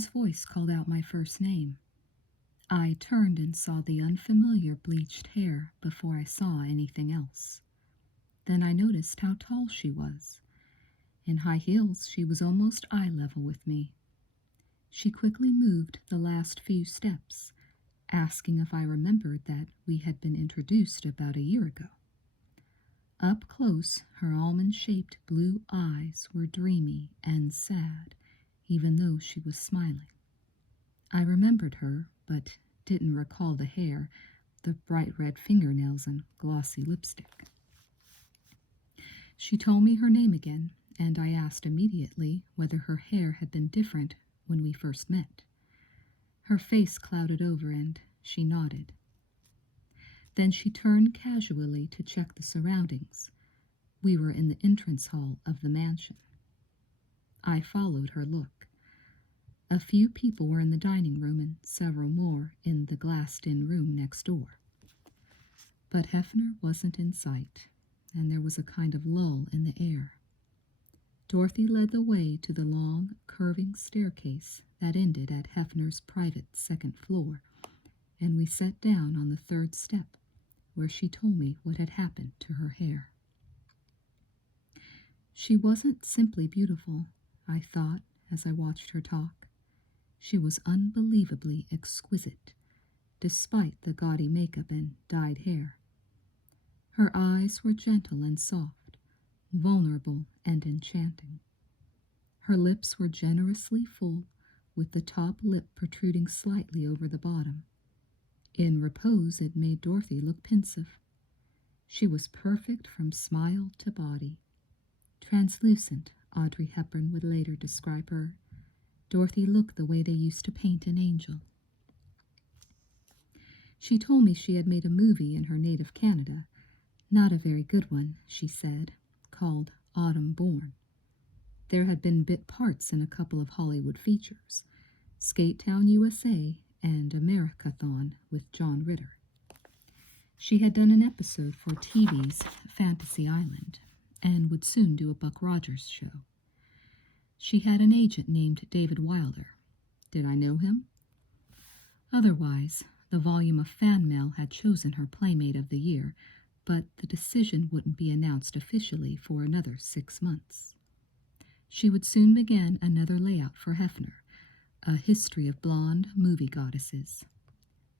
woman's voice called out my first name. I turned and saw the unfamiliar bleached hair before I saw anything else. Then I noticed how tall she was. In high heels, she was almost eye level with me. She quickly moved the last few steps, asking if I remembered that we had been introduced about a year ago. Up close, her almond-shaped blue eyes were dreamy and sad, even though she was smiling. I remembered her, but didn't recall the hair, the bright red fingernails, and glossy lipstick. She told me her name again, and I asked immediately whether her hair had been different when we first met. Her face clouded over, and she nodded. Then she turned casually to check the surroundings. We were in the entrance hall of the mansion. I followed her look. A few people were in the dining room and several more in the glassed-in room next door. But Hefner wasn't in sight, and there was a kind of lull in the air. Dorothy led the way to the long, curving staircase that ended at Hefner's private second floor, and we sat down on the third step, where she told me what had happened to her hair. She wasn't simply beautiful, I thought as I watched her talk. She was unbelievably exquisite, despite the gaudy makeup and dyed hair. Her eyes were gentle and soft, vulnerable and enchanting. Her lips were generously full, with the top lip protruding slightly over the bottom. In repose, it made Dorothy look pensive. She was perfect from smile to body. Translucent, Audrey Hepburn would later describe her. Dorothy looked the way they used to paint an angel. She told me she had made a movie in her native Canada. Not a very good one, she said, called Autumn Born. There had been bit parts in a couple of Hollywood features, Skate Town, USA, and Americathon with John Ritter. She had done an episode for TV's Fantasy Island and would soon do a Buck Rogers show. She had an agent named David Wilder. Did I know him? Otherwise, the volume of fan mail had chosen her Playmate of the Year, but the decision wouldn't be announced officially for another 6 months. She would soon begin another layout for Hefner, a history of blonde movie goddesses.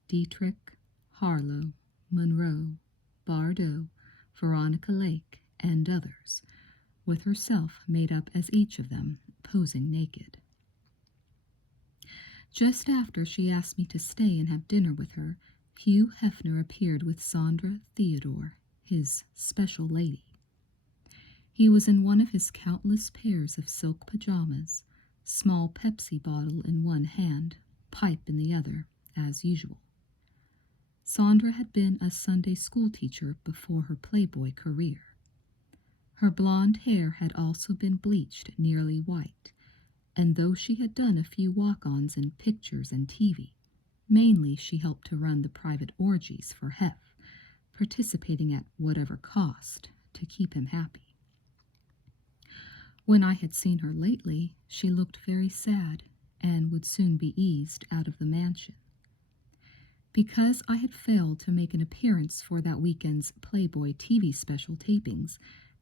Dietrich, Harlow, Monroe, Bardot, Veronica Lake, and others, with herself made up as each of them, posing naked. Just after she asked me to stay and have dinner with her, Hugh Hefner appeared with Sandra Theodore, his special lady. He was in one of his countless pairs of silk pajamas, small Pepsi bottle in one hand, pipe in the other, as usual. Sandra had been a Sunday school teacher before her Playboy career. Her blonde hair had also been bleached nearly white, and though she had done a few walk-ons in pictures and TV, mainly she helped to run the private orgies for Hef, participating at whatever cost to keep him happy. When I had seen her lately, she looked very sad and would soon be eased out of the mansion. Because I had failed to make an appearance for that weekend's Playboy TV special tapings,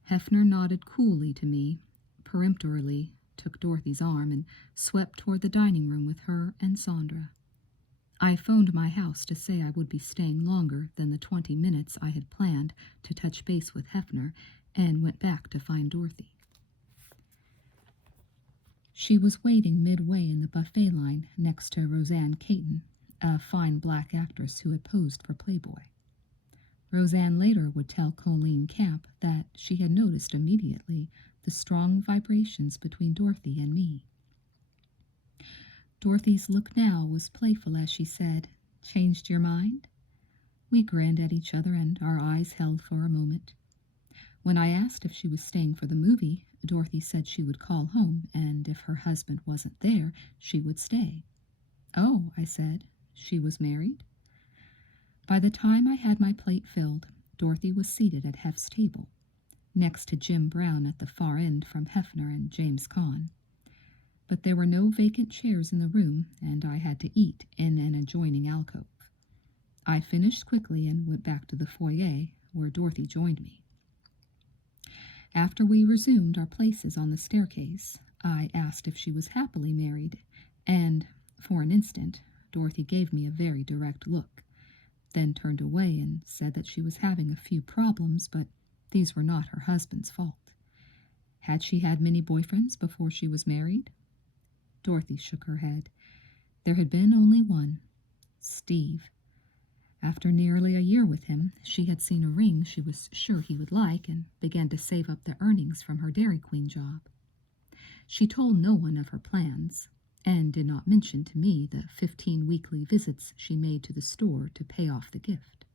Hefner nodded coolly to me, peremptorily took Dorothy's arm, and swept toward the dining room with her and Sandra. I phoned my house to say I would be staying longer than the 20 minutes I had planned to touch base with Hefner, and went back to find Dorothy. She was waiting midway in the buffet line next to Roseanne Caton, a fine black actress who had posed for Playboy. Roseanne later would tell Colleen Camp that she had noticed immediately the strong vibrations between Dorothy and me. Dorothy's look now was playful as she said, "Changed your mind?" We grinned at each other and our eyes held for a moment. When I asked if she was staying for the movie, Dorothy said she would call home, and if her husband wasn't there, she would stay. "Oh," I said, "she was married?" By the time I had my plate filled, Dorothy was seated at Hef's table, next to Jim Brown at the far end from Hefner and James Caan. but there were no vacant chairs in the room, and I had to eat in an adjoining alcove. I finished quickly and went back to the foyer, where Dorothy joined me. After we resumed our places on the staircase, I asked if she was happily married, and, for an instant, Dorothy gave me a very direct look, then turned away and said that she was having a few problems, but these were not her husband's fault. Had she had many boyfriends before she was married? Dorothy shook her head. There had been only one, Steve. After nearly a year with him, she had seen a ring she was sure he would like and began to save up the earnings from her Dairy Queen job. She told no one of her plans, and did not mention to me the 15 weekly visits she made to the store to pay off the gift.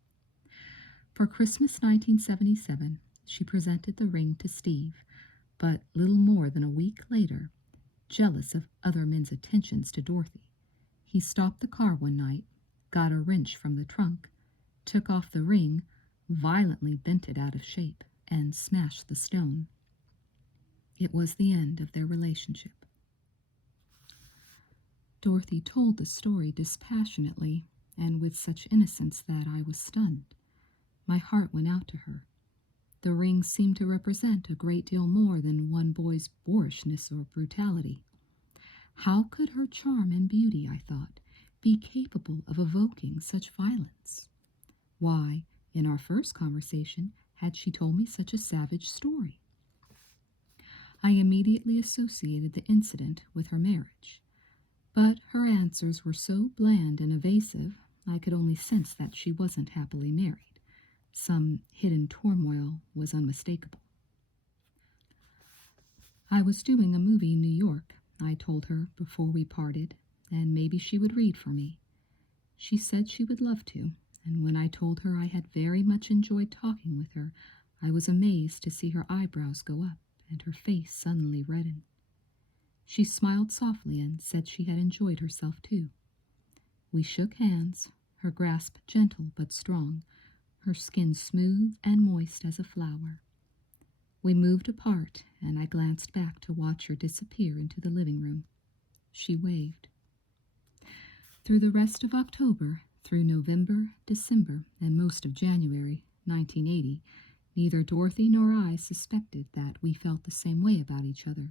For Christmas 1977, she presented the ring to Steve, but little more than a week later, jealous of other men's attentions to Dorothy, he stopped the car one night, got a wrench from the trunk, took off the ring, violently bent it out of shape, and smashed the stone. It was the end of their relationship. Dorothy told the story dispassionately and with such innocence that I was stunned. My heart went out to her. The ring seemed to represent a great deal more than one boy's boorishness or brutality. How could her charm and beauty, I thought, be capable of evoking such violence? Why, in our first conversation, had she told me such a savage story? I immediately associated the incident with her marriage, but her answers were so bland and evasive, I could only sense that she wasn't happily married. Some hidden turmoil was unmistakable. I was doing a movie in New York, I told her before we parted, and maybe she would read for me. She said she would love to, and when I told her I had very much enjoyed talking with her, I was amazed to see her eyebrows go up and her face suddenly redden. She smiled softly and said she had enjoyed herself too. We shook hands, her grasp gentle but strong, her skin smooth and moist as a flower. We moved apart, and I glanced back to watch her disappear into the living room. She waved. Through the rest of October, through November, December, and most of January 1980, neither Dorothy nor I suspected that we felt the same way about each other,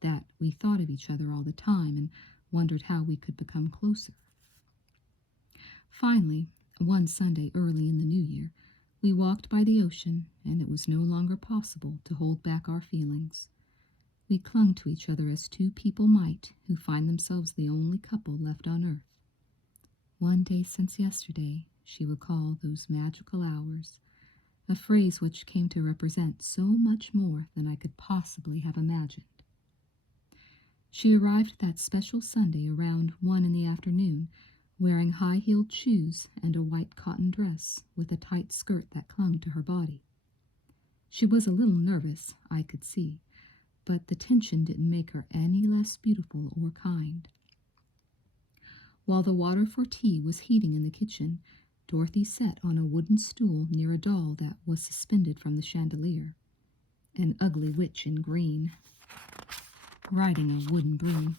that we thought of each other all the time and wondered how we could become closer. Finally, one Sunday early in the new year, we walked by the ocean, and it was no longer possible to hold back our feelings. We clung to each other as two people might who find themselves the only couple left on earth. One day since yesterday, she would call those magical hours, a phrase which came to represent so much more than I could possibly have imagined. She arrived that special Sunday around 1 in the afternoon, wearing high-heeled shoes and a white cotton dress with a tight skirt that clung to her body. She was a little nervous, I could see, but the tension didn't make her any less beautiful or kind. While the water for tea was heating in the kitchen, Dorothy sat on a wooden stool near a doll that was suspended from the chandelier, an ugly witch in green, riding a wooden broom.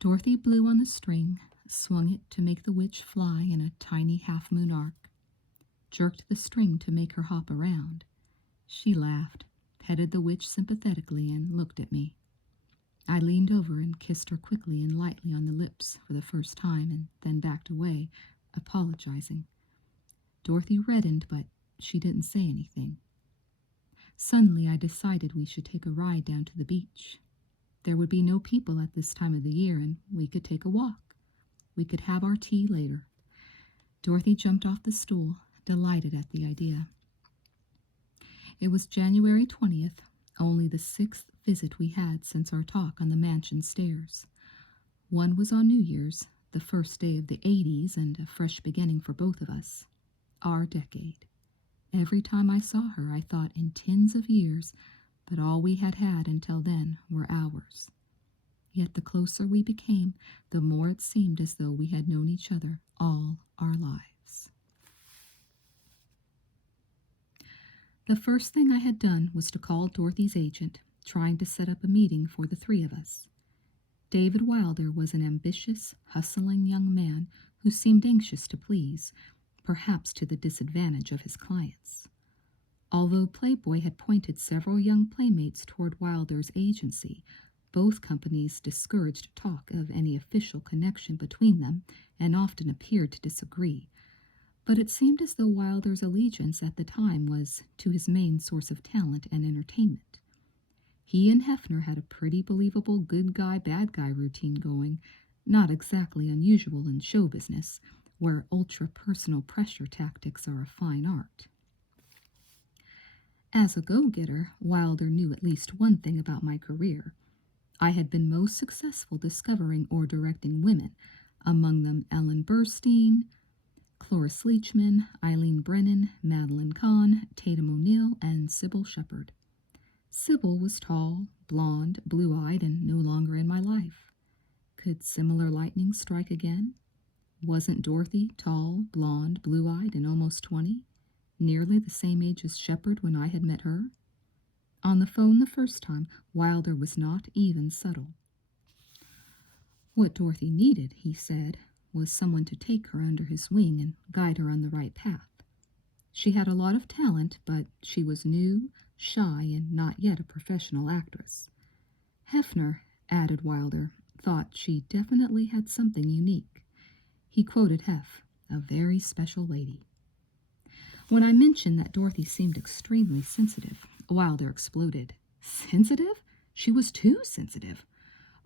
Dorothy blew on the string, swung it to make the witch fly in a tiny half-moon arc, jerked the string to make her hop around. She laughed, petted the witch sympathetically, and looked at me. I leaned over and kissed her quickly and lightly on the lips for the first time, and then backed away, apologizing. Dorothy reddened, but she didn't say anything. Suddenly I decided we should take a ride down to the beach. There would be no people at this time of the year, and we could take a walk. We could have our tea later. Dorothy jumped off the stool, delighted at the idea. It was January 20th, only the 6th visit we had since our talk on the mansion stairs. One was on New Year's, the first day of the 80s and a fresh beginning for both of us. Our decade. Every time I saw her, I thought in tens of years, but all we had had until then were hours. Yet the closer we became, the more it seemed as though we had known each other all our lives. The first thing I had done was to call Dorothy's agent, trying to set up a meeting for the three of us. David Wilder was an ambitious, hustling young man who seemed anxious to please, perhaps to the disadvantage of his clients. Although Playboy had pointed several young playmates toward Wilder's agency, both companies discouraged talk of any official connection between them and often appeared to disagree. But it seemed as though Wilder's allegiance at the time was to his main source of talent and entertainment. He and Hefner had a pretty believable good guy, bad guy routine going, not exactly unusual in show business, where ultra-personal pressure tactics are a fine art. As a go-getter, Wilder knew at least one thing about my career. I had been most successful discovering or directing women, among them Ellen Burstyn, Cloris Leachman, Eileen Brennan, Madeline Kahn, Tatum O'Neill, and Sybil Shepherd. Sybil was tall, blonde, blue-eyed, and no longer in my life. Could similar lightning strike again? Wasn't Dorothy tall, blonde, blue-eyed, and almost 20? Nearly the same age as Shepherd when I had met her? On the phone the first time, Wilder was not even subtle. What Dorothy needed, he said, was someone to take her under his wing and guide her on the right path. She had a lot of talent, but she was new, shy, and not yet a professional actress. Hefner, added Wilder, thought she definitely had something unique. He quoted Hef, "a very special lady." When I mentioned that Dorothy seemed extremely sensitive, Wilder exploded. Sensitive? She was too sensitive.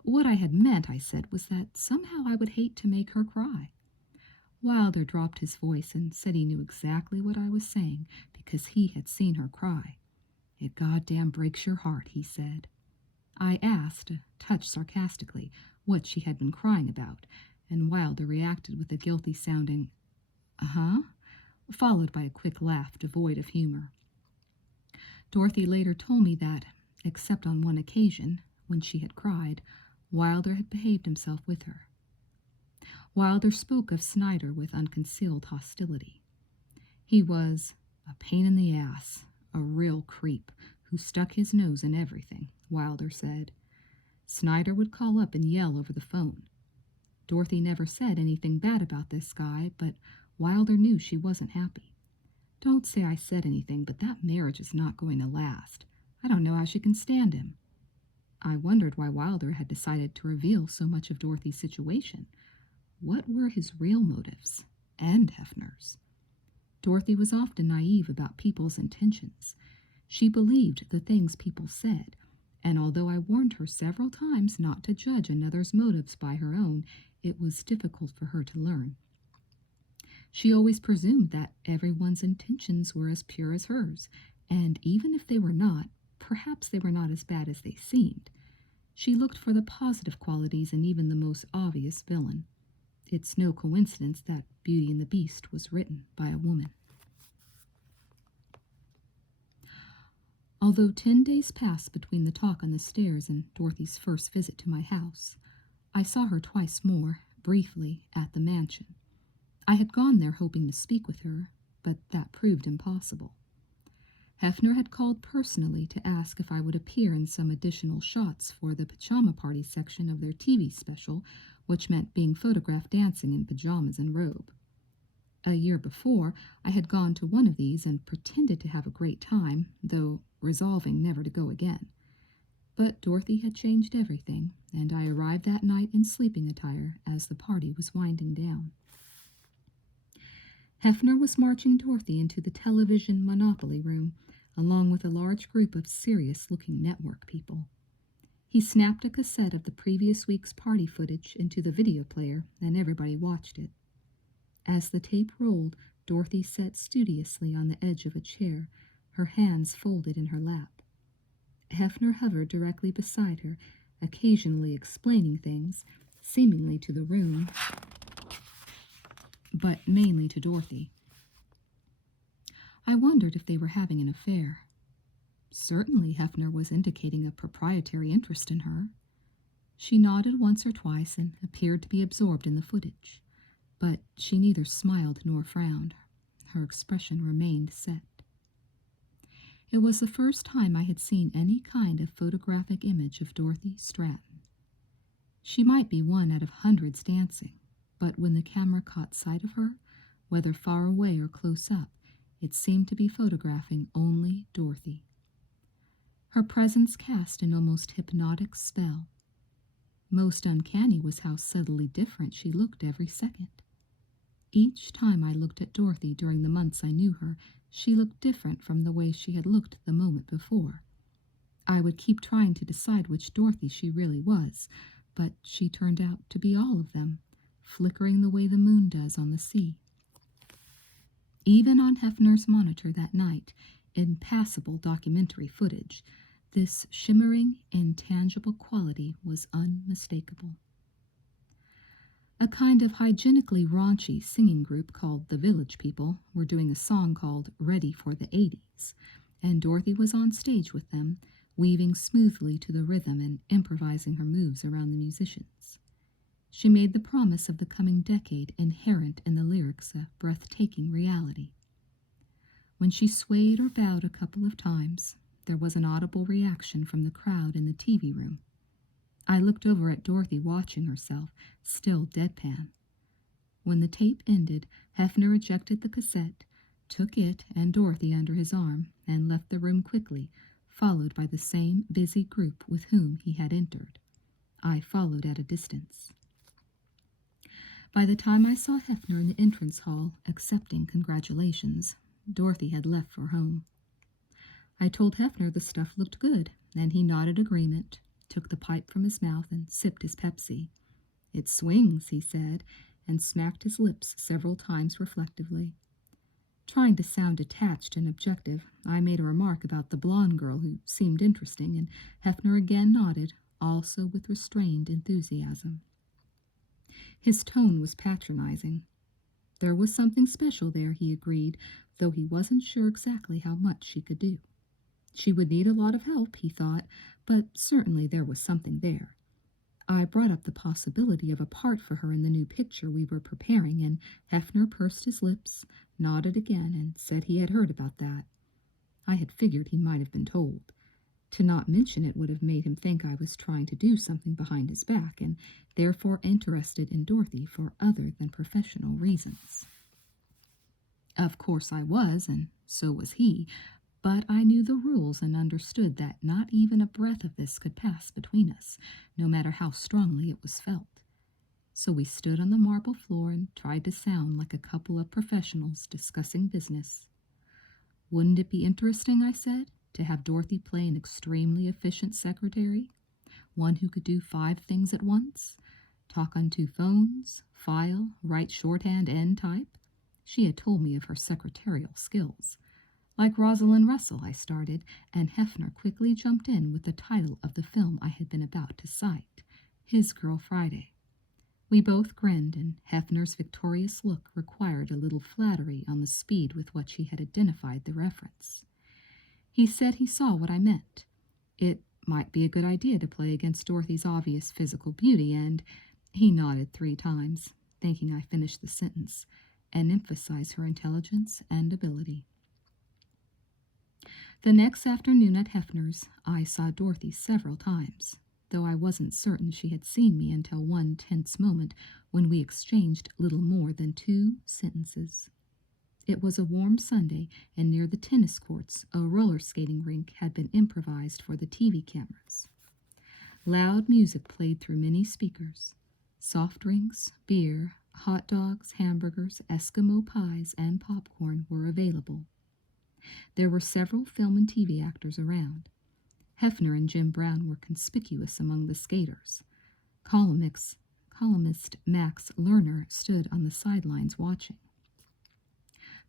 What I had meant, I said, was that somehow I would hate to make her cry. Wilder dropped his voice and said he knew exactly what I was saying because he had seen her cry. "It goddamn breaks your heart," he said. I asked, a touch sarcastically, what she had been crying about, and Wilder reacted with a guilty-sounding, "Uh-huh," followed by a quick laugh devoid of humor. Dorothy later told me that, except on one occasion, when she had cried, Wilder had behaved himself with her. Wilder spoke of Snyder with unconcealed hostility. He was a pain in the ass, a real creep, who stuck his nose in everything, Wilder said. Snyder would call up and yell over the phone. Dorothy never said anything bad about this guy, but Wilder knew she wasn't happy. "Don't say I said anything, but that marriage is not going to last. I don't know how she can stand him." I wondered why Wilder had decided to reveal so much of Dorothy's situation. What were his real motives, and Hefner's? Dorothy was often naive about people's intentions. She believed the things people said, and although I warned her several times not to judge another's motives by her own, it was difficult for her to learn. She always presumed that everyone's intentions were as pure as hers, and even if they were not, perhaps they were not as bad as they seemed. She looked for the positive qualities in even the most obvious villain. It's no coincidence that Beauty and the Beast was written by a woman. Although 10 days passed between the talk on the stairs and Dorothy's first visit to my house, I saw her twice more, briefly, at the mansion. I had gone there hoping to speak with her, but that proved impossible. Hefner had called personally to ask if I would appear in some additional shots for the pajama party section of their TV special, which meant being photographed dancing in pajamas and robe. A year before, I had gone to one of these and pretended to have a great time, though resolving never to go again. But Dorothy had changed everything, and I arrived that night in sleeping attire as the party was winding down. Hefner was marching Dorothy into the television monopoly room, along with a large group of serious-looking network people. He snapped a cassette of the previous week's party footage into the video player, and everybody watched it. As the tape rolled, Dorothy sat studiously on the edge of a chair, her hands folded in her lap. Hefner hovered directly beside her, occasionally explaining things, seemingly to the room, but mainly to Dorothy. I wondered if they were having an affair. Certainly Hefner was indicating a proprietary interest in her. She nodded once or twice and appeared to be absorbed in the footage, but she neither smiled nor frowned. Her expression remained set. It was the first time I had seen any kind of photographic image of Dorothy Stratton. She might be one out of hundreds dancing, but when the camera caught sight of her, whether far away or close up, it seemed to be photographing only Dorothy. Her presence cast an almost hypnotic spell. Most uncanny was how subtly different she looked every second. Each time I looked at Dorothy during the months I knew her, she looked different from the way she had looked the moment before. I would keep trying to decide which Dorothy she really was, but she turned out to be all of them, flickering the way the moon does on the sea. Even on Hefner's monitor that night, in passable documentary footage, this shimmering, intangible quality was unmistakable. A kind of hygienically raunchy singing group called the Village People were doing a song called Ready for the 80s, and Dorothy was on stage with them, weaving smoothly to the rhythm and improvising her moves around the musicians. She made the promise of the coming decade inherent in the lyrics a breathtaking reality. When she swayed or bowed a couple of times, there was an audible reaction from the crowd in the TV room. I looked over at Dorothy watching herself, still deadpan. When the tape ended, Hefner ejected the cassette, took it and Dorothy under his arm, and left the room quickly, followed by the same busy group with whom he had entered. I followed at a distance. By the time I saw Hefner in the entrance hall, accepting congratulations, Dorothy had left for home. I told Hefner the stuff looked good, and he nodded agreement, took the pipe from his mouth, and sipped his Pepsi. "It swings," he said, and smacked his lips several times reflectively. Trying to sound detached and objective, I made a remark about the blonde girl who seemed interesting, and Hefner again nodded, also with restrained enthusiasm. His tone was patronizing. There was something special there, he agreed, though he wasn't sure exactly how much she could do. She would need a lot of help, he thought, but certainly there was something there. I brought up the possibility of a part for her in the new picture we were preparing, and Hefner pursed his lips, nodded again, and said he had heard about that. I had figured he might have been told. To not mention it would have made him think I was trying to do something behind his back, and therefore interested in Dorothy for other than professional reasons. Of course I was, and so was he, but I knew the rules and understood that not even a breath of this could pass between us, no matter how strongly it was felt. So we stood on the marble floor and tried to sound like a couple of professionals discussing business. "Wouldn't it be interesting," I said, "to have Dorothy play an extremely efficient secretary? One who could do 5 things at once? Talk on 2 phones, file, write shorthand and type?" She had told me of her secretarial skills. "Like Rosalind Russell," I started, and Hefner quickly jumped in with the title of the film I had been about to cite, His Girl Friday. We both grinned, and Hefner's victorious look required a little flattery on the speed with which he had identified the reference. He said he saw what I meant. It might be a good idea to play against Dorothy's obvious physical beauty, and he nodded 3 times, thinking I finished the sentence, and emphasized her intelligence and ability. The next afternoon at Hefner's, I saw Dorothy several times, though I wasn't certain she had seen me until one tense moment when we exchanged little more than 2 sentences. It was a warm Sunday, and near the tennis courts, a roller skating rink had been improvised for the TV cameras. Loud music played through many speakers. Soft drinks, beer, hot dogs, hamburgers, Eskimo pies, and popcorn were available. There were several film and TV actors around. Hefner and Jim Brown were conspicuous among the skaters. Columnist Max Lerner stood on the sidelines watching.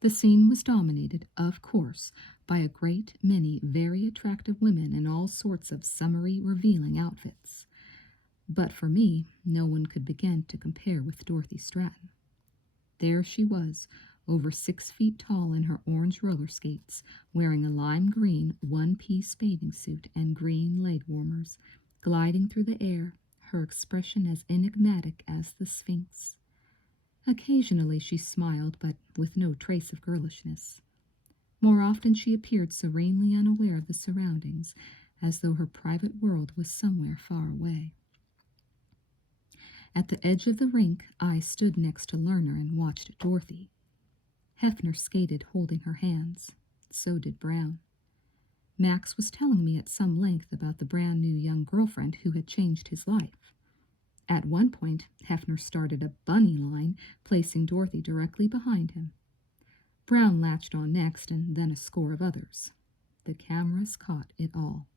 The scene was dominated, of course, by a great many very attractive women in all sorts of summery, revealing outfits. But for me, no one could begin to compare with Dorothy Stratton. There she was, over 6 feet tall in her orange roller skates, wearing a lime green 1-piece bathing suit and green leg warmers, gliding through the air, her expression as enigmatic as the Sphinx. Occasionally she smiled, but with no trace of girlishness. More often she appeared serenely unaware of the surroundings, as though her private world was somewhere far away. At the edge of the rink, I stood next to Lerner and watched Dorothy. Hefner skated holding her hands. So did Brown. Max was telling me at some length about the brand-new young girlfriend who had changed his life. At one point, Hefner started a bunny line, placing Dorothy directly behind him. Brown latched on next, and then a score of others. The cameras caught it all.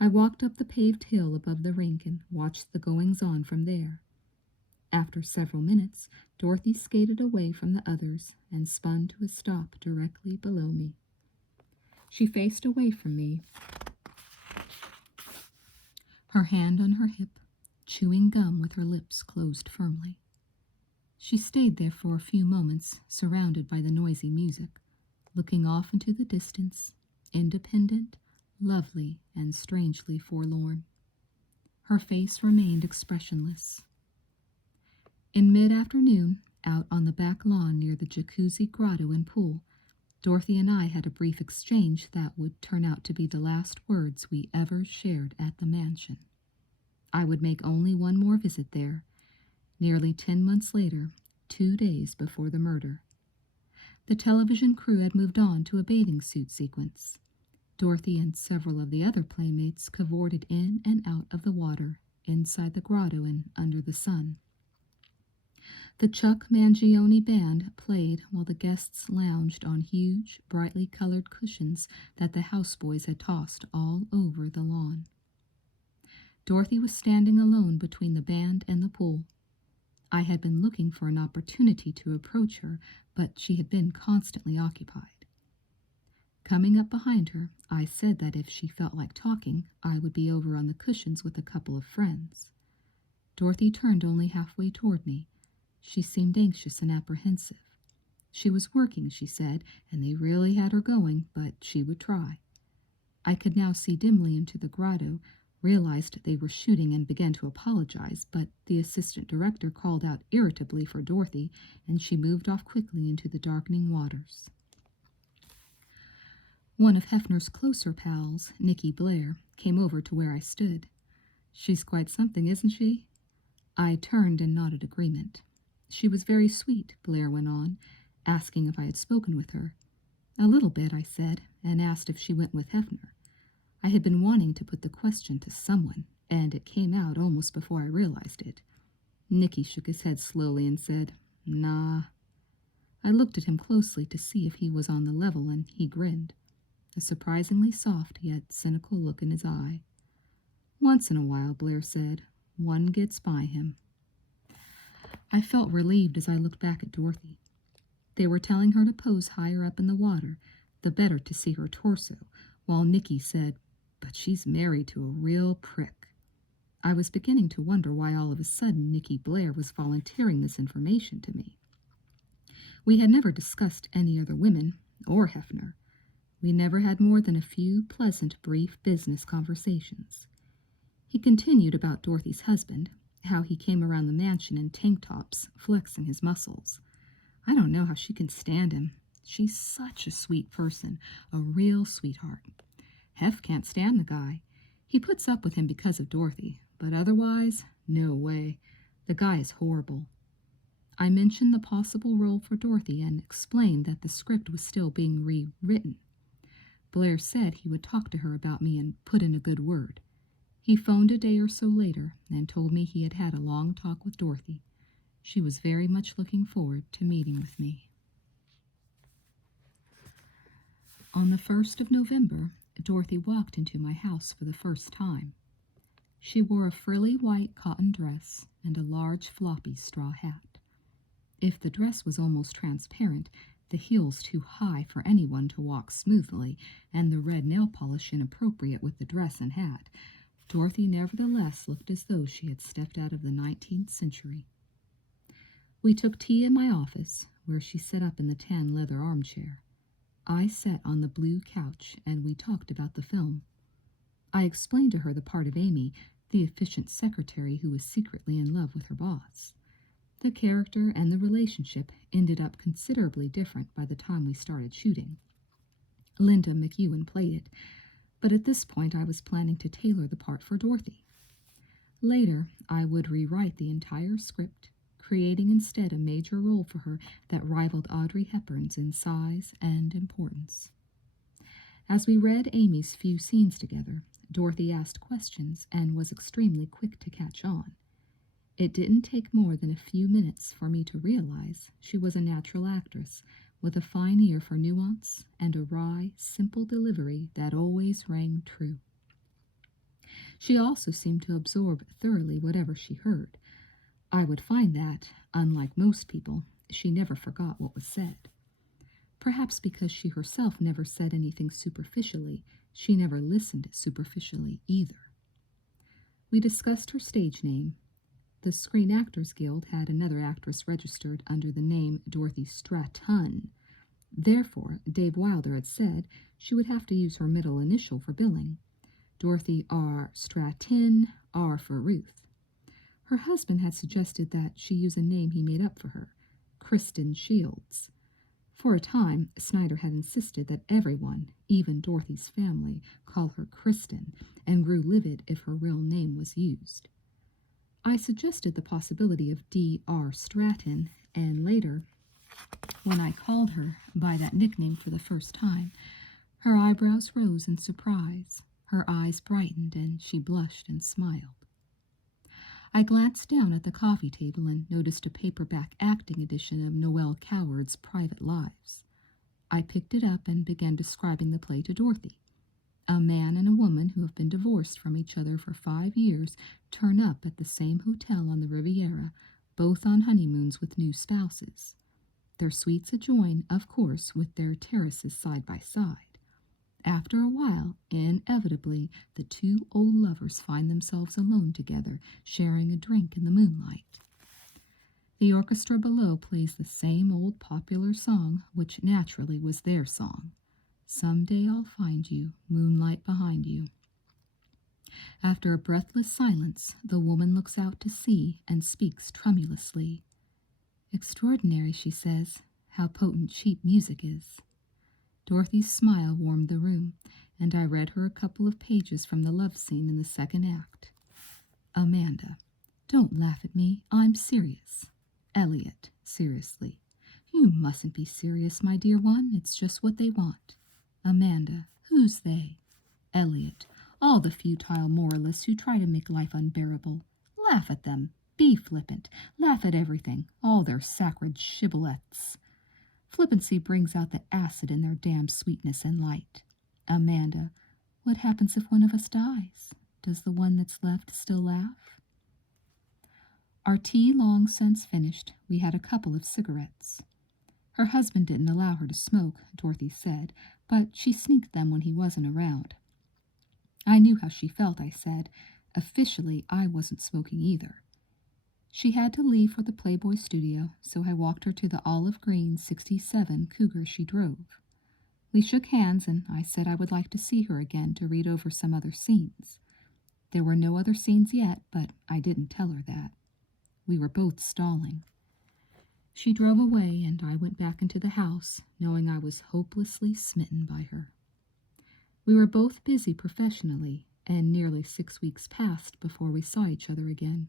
I walked up the paved hill above the rink and watched the goings-on from there. After several minutes, Dorothy skated away from the others and spun to a stop directly below me. She faced away from me, her hand on her hip, chewing gum with her lips closed firmly. She stayed there for a few moments, surrounded by the noisy music, looking off into the distance, independent, lovely, and strangely forlorn. Her face remained expressionless. In mid-afternoon, out on the back lawn near the jacuzzi grotto and pool, Dorothy and I had a brief exchange that would turn out to be the last words we ever shared at the mansion. I would make only one more visit there, nearly 10 months later, 2 days before the murder. The television crew had moved on to a bathing suit sequence. Dorothy and several of the other playmates cavorted in and out of the water, inside the grotto and under the sun. The Chuck Mangione band played while the guests lounged on huge, brightly colored cushions that the houseboys had tossed all over the lawn. Dorothy was standing alone between the band and the pool. I had been looking for an opportunity to approach her, but she had been constantly occupied. Coming up behind her, I said that if she felt like talking, I would be over on the cushions with a couple of friends. Dorothy turned only halfway toward me. She seemed anxious and apprehensive. She was working, she said, and they really had her going, but she would try. I could now see dimly into the grotto, realized they were shooting and began to apologize, but the assistant director called out irritably for Dorothy, and she moved off quickly into the darkening waters. One of Hefner's closer pals, Nikki Blair, came over to where I stood. "She's quite something, isn't she?" I turned and nodded agreement. "She was very sweet," Blair went on, asking if I had spoken with her. "A little bit," I said, and asked if she went with Hefner. I had been wanting to put the question to someone, and it came out almost before I realized it. Nicky shook his head slowly and said, "Nah." I looked at him closely to see if he was on the level, and he grinned, a surprisingly soft yet cynical look in his eye. "Once in a while," Blair said, "one gets by him." I felt relieved as I looked back at Dorothy. They were telling her to pose higher up in the water, the better to see her torso, while Nicky said, "But she's married to a real prick." I was beginning to wonder why all of a sudden Nicky Blair was volunteering this information to me. We had never discussed any other women, or Hefner. We never had more than a few pleasant, brief business conversations. He continued about Dorothy's husband, how he came around the mansion in tank tops, flexing his muscles. "I don't know how she can stand him. She's such a sweet person, a real sweetheart. Hef can't stand the guy. He puts up with him because of Dorothy, but otherwise, no way. The guy is horrible." I mentioned the possible role for Dorothy and explained that the script was still being rewritten. Blair said he would talk to her about me and put in a good word. He phoned a day or so later and told me he had had a long talk with Dorothy. She was very much looking forward to meeting with me. On the 1st of November, Dorothy walked into my house for the first time. She wore a frilly white cotton dress and a large floppy straw hat. If the dress was almost transparent, the heels too high for anyone to walk smoothly, and the red nail polish inappropriate with the dress and hat, Dorothy nevertheless looked as though she had stepped out of the 19th century. We took tea in my office, where she sat up in the tan leather armchair. I sat on the blue couch, and we talked about the film. I explained to her the part of Amy, the efficient secretary who was secretly in love with her boss. The character and the relationship ended up considerably different by the time we started shooting. Linda McEwen played it, but at this point I was planning to tailor the part for Dorothy. Later, I would rewrite the entire script, creating instead a major role for her that rivaled Audrey Hepburn's in size and importance. As we read Amy's few scenes together, Dorothy asked questions and was extremely quick to catch on. It didn't take more than a few minutes for me to realize she was a natural actress with a fine ear for nuance and a wry, simple delivery that always rang true. She also seemed to absorb thoroughly whatever she heard. I would find that, unlike most people, she never forgot what was said. Perhaps because she herself never said anything superficially, she never listened superficially either. We discussed her stage name. The Screen Actors Guild had another actress registered under the name Dorothy STRATTEN. Therefore, Dave Wilder had said she would have to use her middle initial for billing. Dorothy R. STRATTEN, R for Ruth. Her husband had suggested that she use a name he made up for her, Kristen Shields. For a time, Snyder had insisted that everyone, even Dorothy's family, call her Kristen, and grew livid if her real name was used. I suggested the possibility of D.R. Stratton, and later, when I called her by that nickname for the first time, her eyebrows rose in surprise, her eyes brightened, and she blushed and smiled. I glanced down at the coffee table and noticed a paperback acting edition of Noel Coward's Private Lives. I picked it up and began describing the play to Dorothy. A man and a woman who have been divorced from each other for 5 years turn up at the same hotel on the Riviera, both on honeymoons with new spouses. Their suites adjoin, of course, with their terraces side by side. After a while, inevitably, the two old lovers find themselves alone together, sharing a drink in the moonlight. The orchestra below plays the same old popular song, which naturally was their song. Someday I'll find you, moonlight behind you. After a breathless silence, the woman looks out to sea and speaks tremulously. Extraordinary, she says, how potent cheap music is. Dorothy's smile warmed the room, and I read her a couple of pages from the love scene in the second act. Amanda, don't laugh at me. I'm serious. Elliot, seriously. You mustn't be serious, my dear one. It's just what they want. Amanda, who's they? Elliot, all the futile moralists who try to make life unbearable. Laugh at them. Be flippant. Laugh at everything. All their sacred shibboleths. Flippancy brings out the acid in their damned sweetness and light. Amanda, what happens if one of us dies? Does the one that's left still laugh? Our tea long since finished, we had a couple of cigarettes. Her husband didn't allow her to smoke, Dorothy said, but she sneaked them when he wasn't around. I knew how she felt, I said. Officially, I wasn't smoking either. She had to leave for the Playboy studio, so I walked her to the olive green 67 Cougar she drove. We shook hands, and I said I would like to see her again to read over some other scenes. There were no other scenes yet, but I didn't tell her that. We were both stalling. She drove away, and I went back into the house, knowing I was hopelessly smitten by her. We were both busy professionally, and nearly 6 weeks passed before we saw each other again.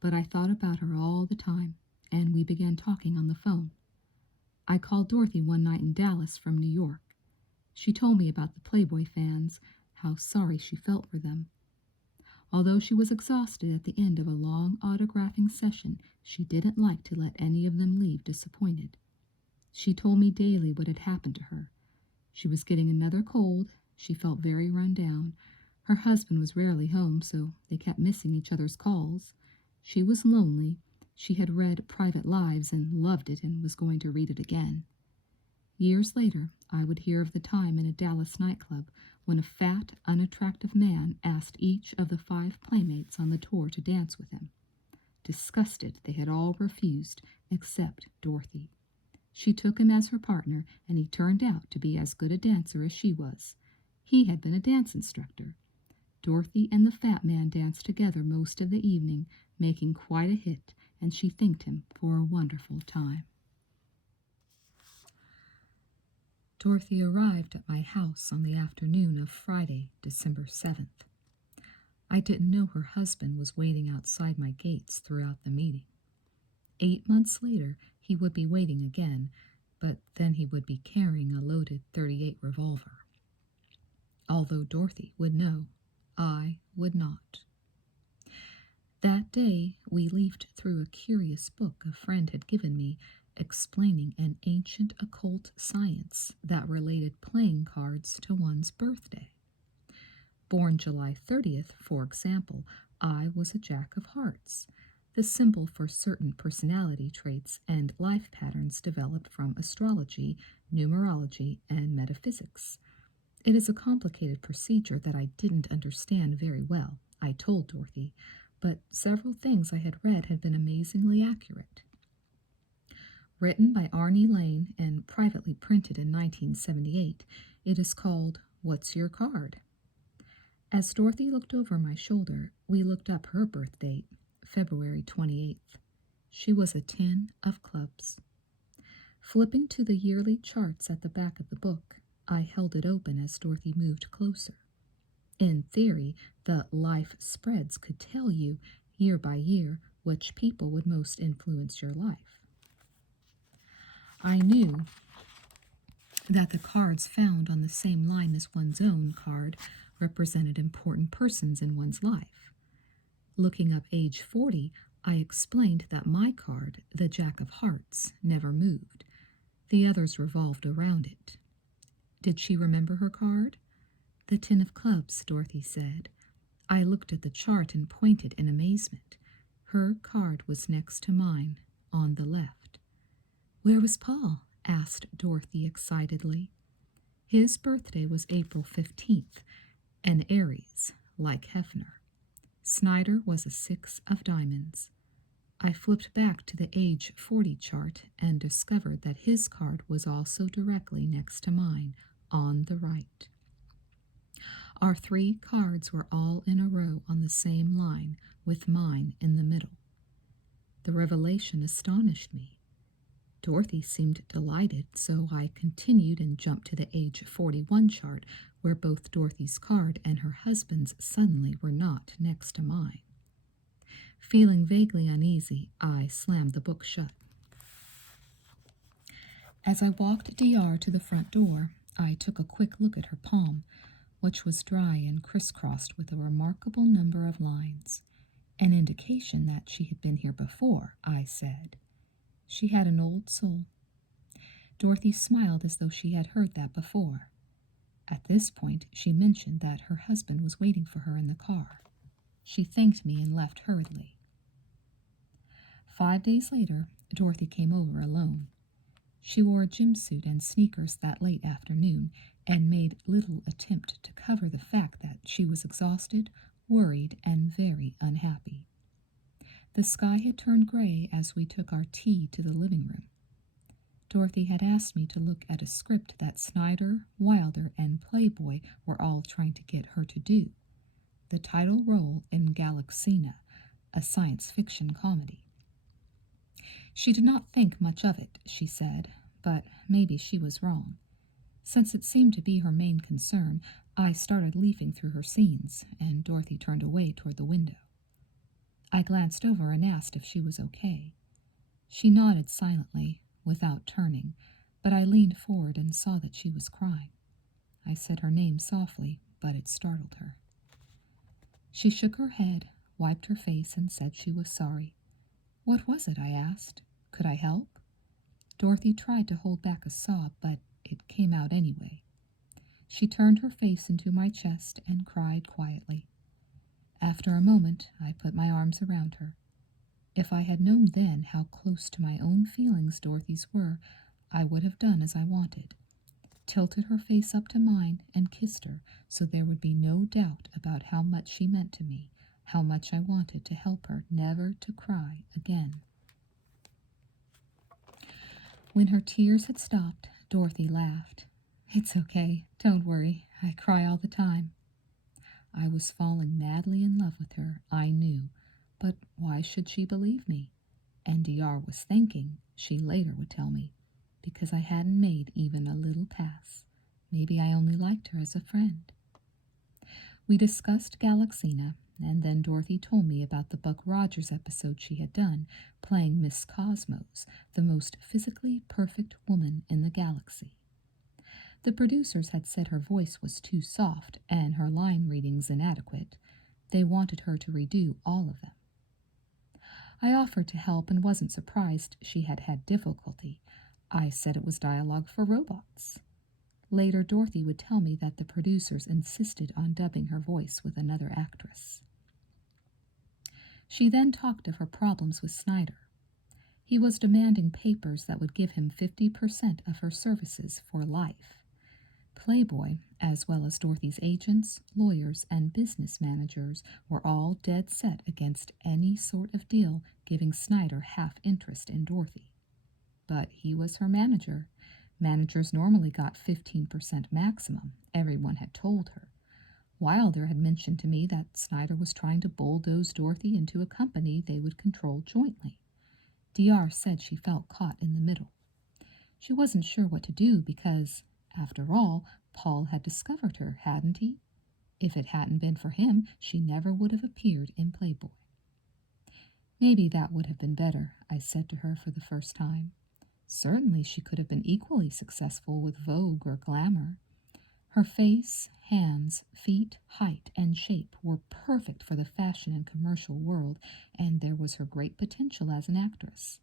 But I thought about her all the time, and we began talking on the phone. I called Dorothy one night in Dallas from New York. She told me about the Playboy fans, how sorry she felt for them. Although she was exhausted at the end of a long autographing session, she didn't like to let any of them leave disappointed. She told me daily what had happened to her. She was getting another cold, she felt very run down. Her husband was rarely home, so they kept missing each other's calls. She was lonely. She had read Private Lives and loved it and was going to read it again. Years later, I would hear of the time in a Dallas nightclub when a fat, unattractive man asked each of the 5 playmates on the tour to dance with him. Disgusted, they had all refused, except Dorothy. She took him as her partner, and he turned out to be as good a dancer as she was. He had been a dance instructor. Dorothy and the fat man danced together most of the evening, making quite a hit, and she thanked him for a wonderful time. Dorothy arrived at my house on the afternoon of Friday, December 7th. I didn't know her husband was waiting outside my gates throughout the meeting. 8 months later, he would be waiting again, but then he would be carrying a loaded .38 revolver. Although Dorothy would know, I would not. That day, we leafed through a curious book a friend had given me explaining an ancient occult science that related playing cards to one's birthday. Born July 30th, for example, I was a Jack of Hearts, the symbol for certain personality traits and life patterns developed from astrology, numerology, and metaphysics. It is a complicated procedure that I didn't understand very well, I told Dorothy, but several things I had read had been amazingly accurate. Written by Arnie Lane and privately printed in 1978, it is called What's Your Card? As Dorothy looked over my shoulder, we looked up her birth date, February 28th. She was a 10 of clubs. Flipping to the yearly charts at the back of the book, I held it open as Dorothy moved closer. In theory, the life spreads could tell you, year by year, which people would most influence your life. I knew that the cards found on the same line as one's own card represented important persons in one's life. Looking up age 40, I explained that my card, the Jack of Hearts, never moved. The others revolved around it. Did she remember her card? The 10 of clubs, Dorothy said. I looked at the chart and pointed in amazement. Her card was next to mine, on the left. Where was Paul? Asked Dorothy excitedly. His birthday was April 15th, an Aries, like Hefner. Snyder was a 6 of diamonds. I flipped back to the age 40 chart and discovered that his card was also directly next to mine, on the right. Our 3 cards were all in a row on the same line, with mine in the middle. The revelation astonished me. Dorothy seemed delighted, so I continued and jumped to the age 41 chart, where both Dorothy's card and her husband's suddenly were not next to mine. Feeling vaguely uneasy, I slammed the book shut. As I walked DR to the front door, I took a quick look at her palm, which was dry and crisscrossed with a remarkable number of lines. An indication that she had been here before, I said. She had an old soul. Dorothy smiled as though she had heard that before. At this point, she mentioned that her husband was waiting for her in the car. She thanked me and left hurriedly. 5 days later, Dorothy came over alone. She wore a gym suit and sneakers that late afternoon and made little attempt to cover the fact that she was exhausted, worried, and very unhappy. The sky had turned gray as we took our tea to the living room. Dorothy had asked me to look at a script that Snyder, Wilder, and Playboy were all trying to get her to do. The title role in Galaxina, a science fiction comedy. She did not think much of it, she said, but maybe she was wrong. Since it seemed to be her main concern, I started leafing through her scenes, and Dorothy turned away toward the window. I glanced over and asked if she was okay. She nodded silently, without turning, but I leaned forward and saw that she was crying. I said her name softly, but it startled her. She shook her head, wiped her face, and said she was sorry. What was it? I asked. Could I help? Dorothy tried to hold back a sob, but it came out anyway. She turned her face into my chest and cried quietly. After a moment, I put my arms around her. If I had known then how close to my own feelings Dorothy's were, I would have done as I wanted. Tilted her face up to mine and kissed her so there would be no doubt about how much she meant to me, how much I wanted to help her never to cry again. When her tears had stopped, Dorothy laughed. It's okay, don't worry, I cry all the time. I was falling madly in love with her, I knew, but why should she believe me? And DR was thinking, she later would tell me, because I hadn't made even a little pass. Maybe I only liked her as a friend. We discussed Galaxina, and then Dorothy told me about the Buck Rogers episode she had done, playing Miss Cosmos, the most physically perfect woman in the galaxy. The producers had said her voice was too soft and her line readings inadequate. They wanted her to redo all of them. I offered to help and wasn't surprised she had had difficulty. I said it was dialogue for robots. Later, Dorothy would tell me that the producers insisted on dubbing her voice with another actress. She then talked of her problems with Snyder. He was demanding papers that would give him 50% of her services for life. Playboy, as well as Dorothy's agents, lawyers, and business managers, were all dead set against any sort of deal giving Snyder half interest in Dorothy. But he was her manager. Managers normally got 15% maximum, everyone had told her. Wilder had mentioned to me that Snyder was trying to bulldoze Dorothy into a company they would control jointly. DR said she felt caught in the middle. She wasn't sure what to do because, after all, Paul had discovered her, hadn't he? If it hadn't been for him, she never would have appeared in Playboy. Maybe that would have been better, I said to her for the first time. Certainly she could have been equally successful with Vogue or Glamour. Her face, hands, feet, height, and shape were perfect for the fashion and commercial world, and there was her great potential as an actress.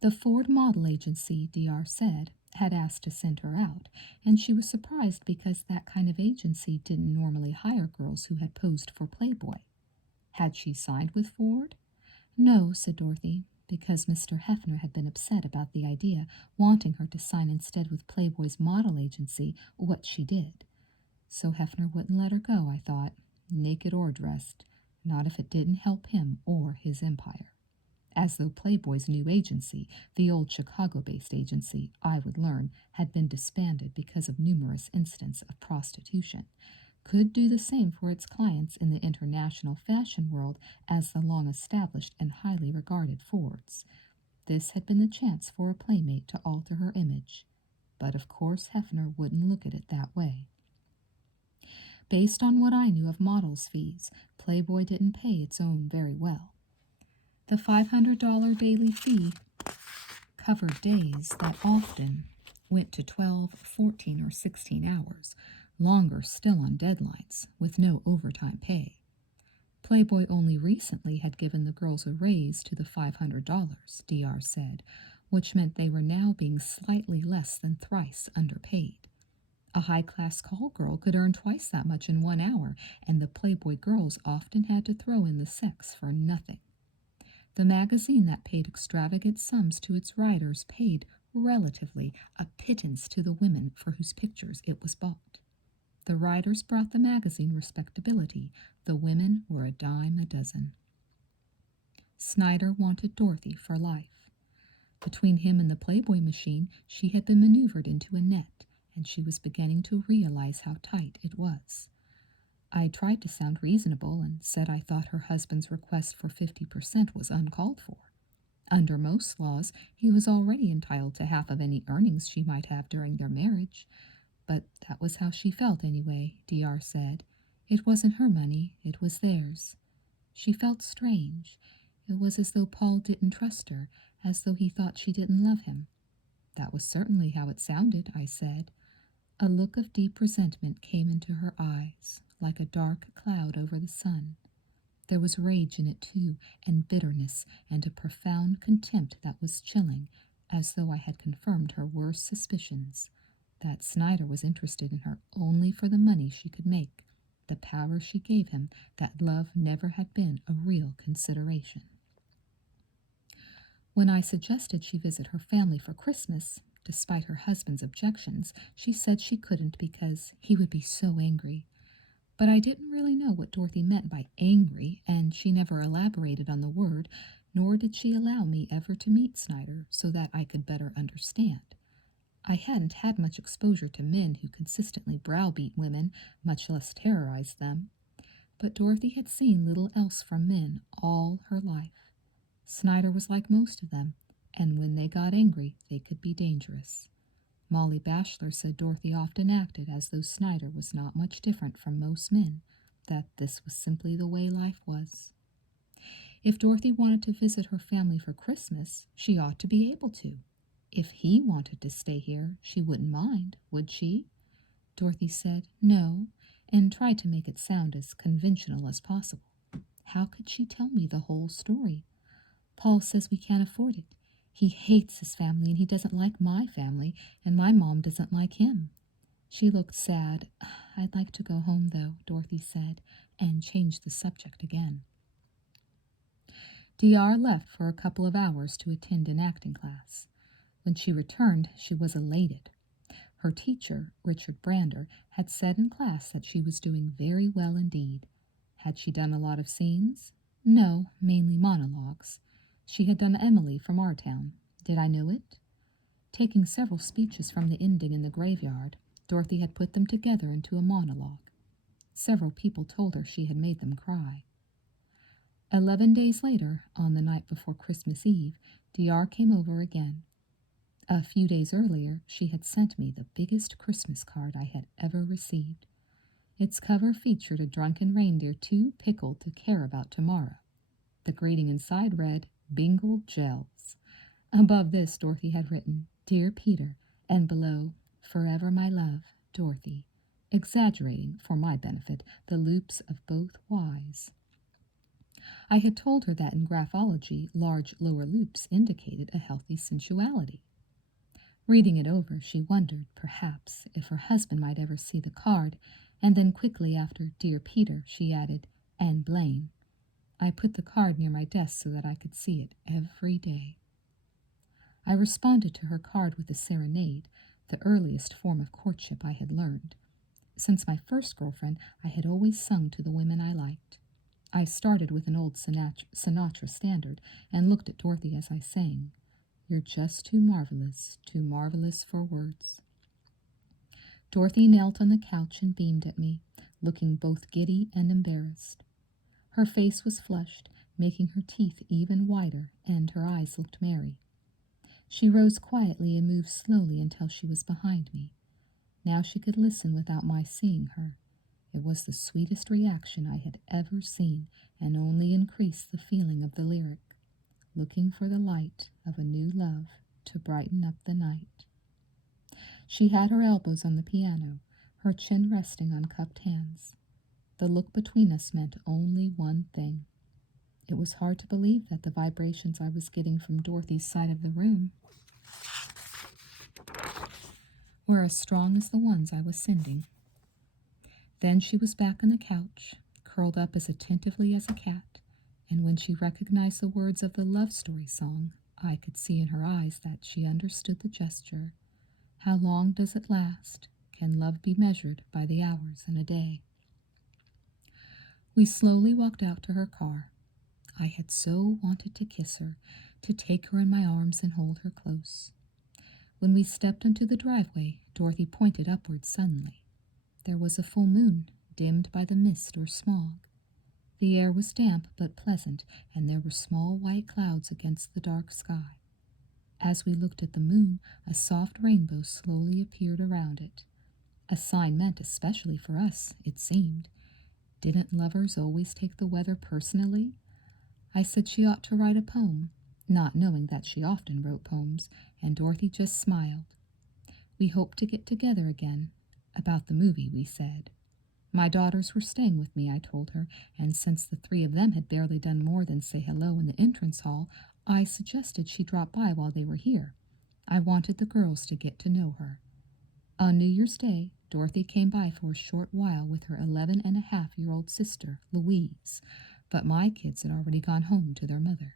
The Ford Model Agency, DR said, had asked to send her out, and she was surprised because that kind of agency didn't normally hire girls who had posed for Playboy. Had she signed with Ford? No, said Dorothy, because Mr. Hefner had been upset about the idea, wanting her to sign instead with Playboy's model agency, what she did. So Hefner wouldn't let her go, I thought, naked or dressed, not if it didn't help him or his empire. As though Playboy's new agency, the old Chicago-based agency, I would learn, had been disbanded because of numerous incidents of prostitution, could do the same for its clients in the international fashion world as the long-established and highly regarded Fords. This had been the chance for a playmate to alter her image. But of course Hefner wouldn't look at it that way. Based on what I knew of models' fees, Playboy didn't pay its own very well. The $500 daily fee covered days that often went to 12, 14, or 16 hours, longer still on deadlines, with no overtime pay. Playboy only recently had given the girls a raise to the $500, DR said, which meant they were now being slightly less than thrice underpaid. A high-class call girl could earn twice that much in 1 hour, and the Playboy girls often had to throw in the sex for nothing. The magazine that paid extravagant sums to its writers paid, relatively, a pittance to the women for whose pictures it was bought. The writers brought the magazine respectability. The women were a dime a dozen. Snyder wanted Dorothy for life. Between him and the Playboy machine, she had been maneuvered into a net, and she was beginning to realize how tight it was. I tried to sound reasonable and said I thought her husband's request for 50% was uncalled for. Under most laws, he was already entitled to half of any earnings she might have during their marriage. But that was how she felt anyway, DR said. It wasn't her money, it was theirs. She felt strange. It was as though Paul didn't trust her, as though he thought she didn't love him. That was certainly how it sounded, I said. A look of deep resentment came into her eyes, like a dark cloud over the sun. There was rage in it, too, and bitterness, and a profound contempt that was chilling, as though I had confirmed her worst suspicions, that Snyder was interested in her only for the money she could make, the power she gave him, that love never had been a real consideration. When I suggested she visit her family for Christmas, despite her husband's objections, she said she couldn't because he would be so angry. But I didn't really know what Dorothy meant by angry, and she never elaborated on the word, nor did she allow me ever to meet Snyder so that I could better understand. I hadn't had much exposure to men who consistently browbeat women, much less terrorized them. But Dorothy had seen little else from men all her life. Snyder was like most of them, and when they got angry, they could be dangerous. Molly Bachelor said Dorothy often acted as though Snyder was not much different from most men, that this was simply the way life was. If Dorothy wanted to visit her family for Christmas, she ought to be able to. If he wanted to stay here, she wouldn't mind, would she? Dorothy said no, and tried to make it sound as conventional as possible. How could she tell me the whole story? Paul says we can't afford it. He hates his family, and he doesn't like my family, and my mom doesn't like him. She looked sad. I'd like to go home, though, Dorothy said, and changed the subject again. DR left for a couple of hours to attend an acting class. When she returned, she was elated. Her teacher, Richard Brander, had said in class that she was doing very well indeed. Had she done a lot of scenes? No, mainly monologues. She had done Emily from our town. Did I know it? Taking several speeches from the ending in the graveyard, Dorothy had put them together into a monologue. Several people told her she had made them cry. 11 days later, on the night before Christmas Eve, DR came over again. A few days earlier, she had sent me the biggest Christmas card I had ever received. Its cover featured a drunken reindeer too pickled to care about tomorrow. The greeting inside read, "Bingle Gels." Above this, Dorothy had written, "Dear Peter," and below, "Forever my love, Dorothy," exaggerating, for my benefit, the loops of both Y's. I had told her that in graphology, large lower loops indicated a healthy sensuality. Reading it over, she wondered, perhaps, if her husband might ever see the card, and then quickly after "Dear Peter," she added, "and Blaine." I put the card near my desk so that I could see it every day. I responded to her card with a serenade, the earliest form of courtship I had learned. Since my first girlfriend, I had always sung to the women I liked. I started with an old Sinatra standard and looked at Dorothy as I sang, "You're just too marvelous for words." Dorothy knelt on the couch and beamed at me, looking both giddy and embarrassed. Her face was flushed, making her teeth even whiter, and her eyes looked merry. She rose quietly and moved slowly until she was behind me. Now she could listen without my seeing her. It was the sweetest reaction I had ever seen, and only increased the feeling of the lyric, "Looking for the light of a new love to brighten up the night." She had her elbows on the piano, her chin resting on cupped hands. The look between us meant only one thing. It was hard to believe that the vibrations I was getting from Dorothy's side of the room were as strong as the ones I was sending. Then she was back on the couch, curled up as attentively as a cat, and when she recognized the words of the love story song, I could see in her eyes that she understood the gesture. How long does it last? Can love be measured by the hours in a day? We slowly walked out to her car. I had so wanted to kiss her, to take her in my arms and hold her close. When we stepped into the driveway, Dorothy pointed upward suddenly. There was a full moon, dimmed by the mist or smog. The air was damp but pleasant, and there were small white clouds against the dark sky. As we looked at the moon, a soft rainbow slowly appeared around it. A sign meant especially for us, it seemed. Didn't lovers always take the weather personally? I said she ought to write a poem, not knowing that she often wrote poems, and Dorothy just smiled. We hoped to get together again. About the movie, we said. My daughters were staying with me, I told her, and since the three of them had barely done more than say hello in the entrance hall, I suggested she drop by while they were here. I wanted the girls to get to know her. On New Year's Day, Dorothy came by for a short while with her 11-and-a-half-year-old sister, Louise, but my kids had already gone home to their mother.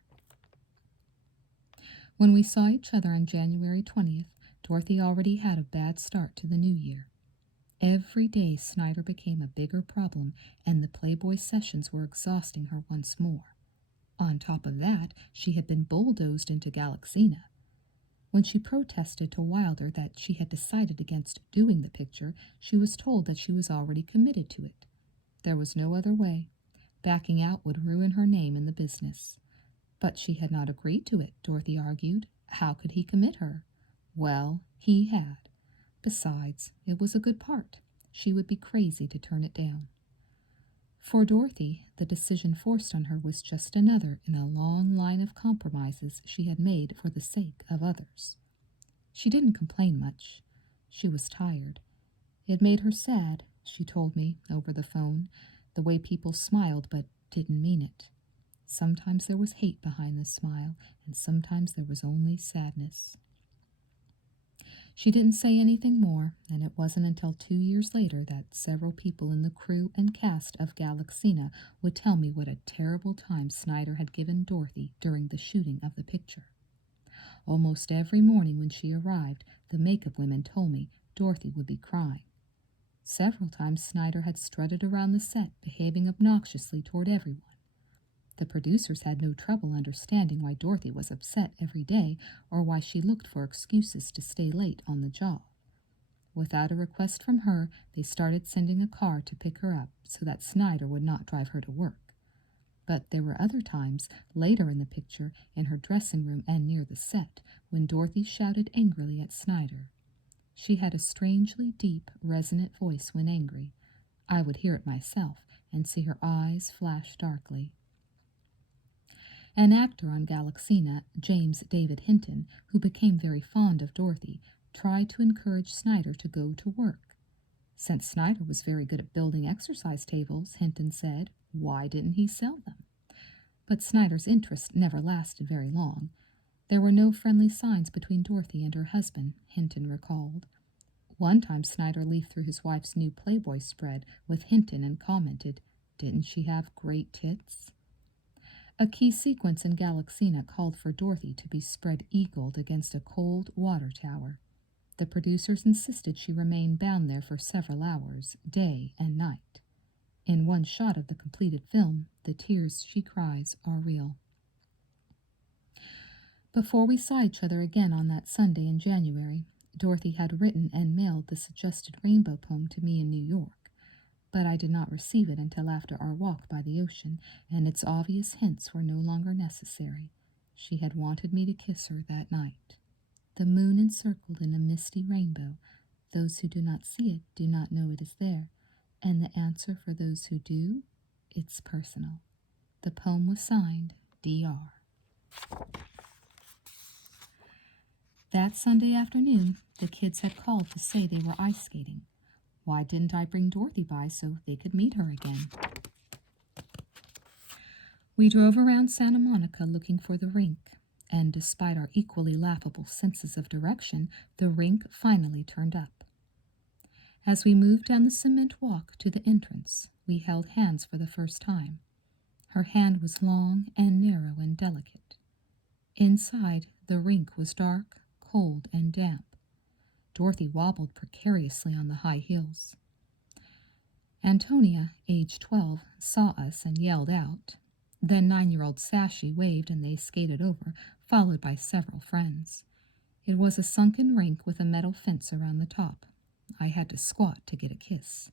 When we saw each other on January 20th, Dorothy already had a bad start to the new year. Every day Snyder became a bigger problem, and the Playboy sessions were exhausting her once more. On top of that, she had been bulldozed into Galaxina. When she protested to Wilder that she had decided against doing the picture, she was told that she was already committed to it. There was no other way. Backing out would ruin her name in the business. But she had not agreed to it, Dorothy argued. How could he commit her? Well, he had. Besides, it was a good part. She would be crazy to turn it down. For Dorothy, the decision forced on her was just another in a long line of compromises she had made for the sake of others. She didn't complain much. She was tired. It made her sad, she told me over the phone, the way people smiled but didn't mean it. Sometimes there was hate behind the smile, and sometimes there was only sadness. She didn't say anything more, and it wasn't until 2 years later that several people in the crew and cast of Galaxina would tell me what a terrible time Snyder had given Dorothy during the shooting of the picture. Almost every morning when she arrived, the makeup women told me Dorothy would be crying. Several times Snyder had strutted around the set, behaving obnoxiously toward everyone. The producers had no trouble understanding why Dorothy was upset every day or why she looked for excuses to stay late on the job. Without a request from her, they started sending a car to pick her up so that Snyder would not drive her to work. But there were other times, later in the picture, in her dressing room and near the set, when Dorothy shouted angrily at Snyder. She had a strangely deep, resonant voice when angry. I would hear it myself and see her eyes flash darkly. An actor on Galaxina, James David Hinton, who became very fond of Dorothy, tried to encourage Snyder to go to work. Since Snyder was very good at building exercise tables, Hinton said, why didn't he sell them? But Snyder's interest never lasted very long. There were no friendly signs between Dorothy and her husband, Hinton recalled. One time Snyder leafed through his wife's new Playboy spread with Hinton and commented, didn't she have great tits? A key sequence in Galaxina called for Dorothy to be spread-eagled against a cold water tower. The producers insisted she remain bound there for several hours, day and night. In one shot of the completed film, the tears she cries are real. Before we saw each other again on that Sunday in January, Dorothy had written and mailed the suggested rainbow poem to me in New York. But I did not receive it until after our walk by the ocean, and its obvious hints were no longer necessary. She had wanted me to kiss her that night. The moon encircled in a misty rainbow. Those who do not see it do not know it is there, and the answer for those who do, it's personal. The poem was signed, Dr. That Sunday afternoon, the kids had called to say they were ice skating. Why didn't I bring Dorothy by so they could meet her again? We drove around Santa Monica looking for the rink, and despite our equally laughable senses of direction, the rink finally turned up. As we moved down the cement walk to the entrance, we held hands for the first time. Her hand was long and narrow and delicate. Inside, the rink was dark, cold, and damp. Dorothy wobbled precariously on the high heels. Antonia, age 12, saw us and yelled out. Then 9-year-old Sashi waved and they skated over, followed by several friends. It was a sunken rink with a metal fence around the top. I had to squat to get a kiss.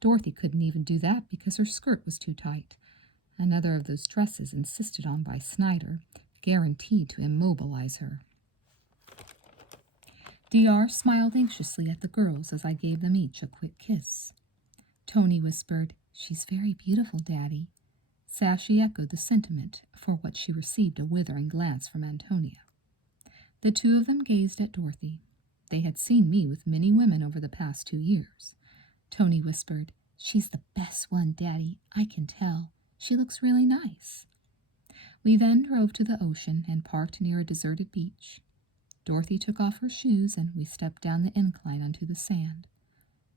Dorothy couldn't even do that because her skirt was too tight. Another of those dresses insisted on by Snyder, guaranteed to immobilize her. Dr. smiled anxiously at the girls as I gave them each a quick kiss. Tony whispered, "She's very beautiful, Daddy." Sashi echoed the sentiment, for what she received a withering glance from Antonia. The two of them gazed at Dorothy. They had seen me with many women over the past 2 years. Tony whispered, "She's the best one, Daddy. I can tell. She looks really nice." We then drove to the ocean and parked near a deserted beach. Dorothy took off her shoes and we stepped down the incline onto the sand.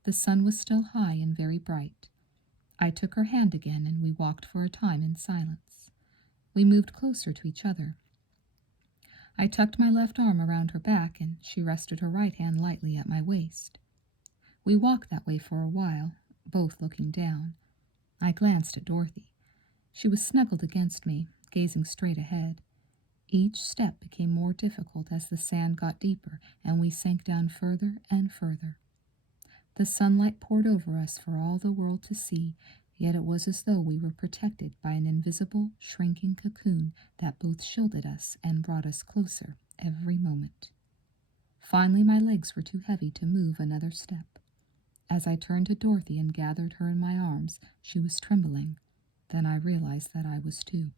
The sun was still high and very bright. I took her hand again and we walked for a time in silence. We moved closer to each other. I tucked my left arm around her back and she rested her right hand lightly at my waist. We walked that way for a while, both looking down. I glanced at Dorothy. She was snuggled against me, gazing straight ahead. Each step became more difficult as the sand got deeper and we sank down further and further. The sunlight poured over us for all the world to see, yet it was as though we were protected by an invisible, shrinking cocoon that both shielded us and brought us closer, every moment. Finally, my legs were too heavy to move another step. As I turned to Dorothy and gathered her in my arms, she was trembling. Then I realized that I was too.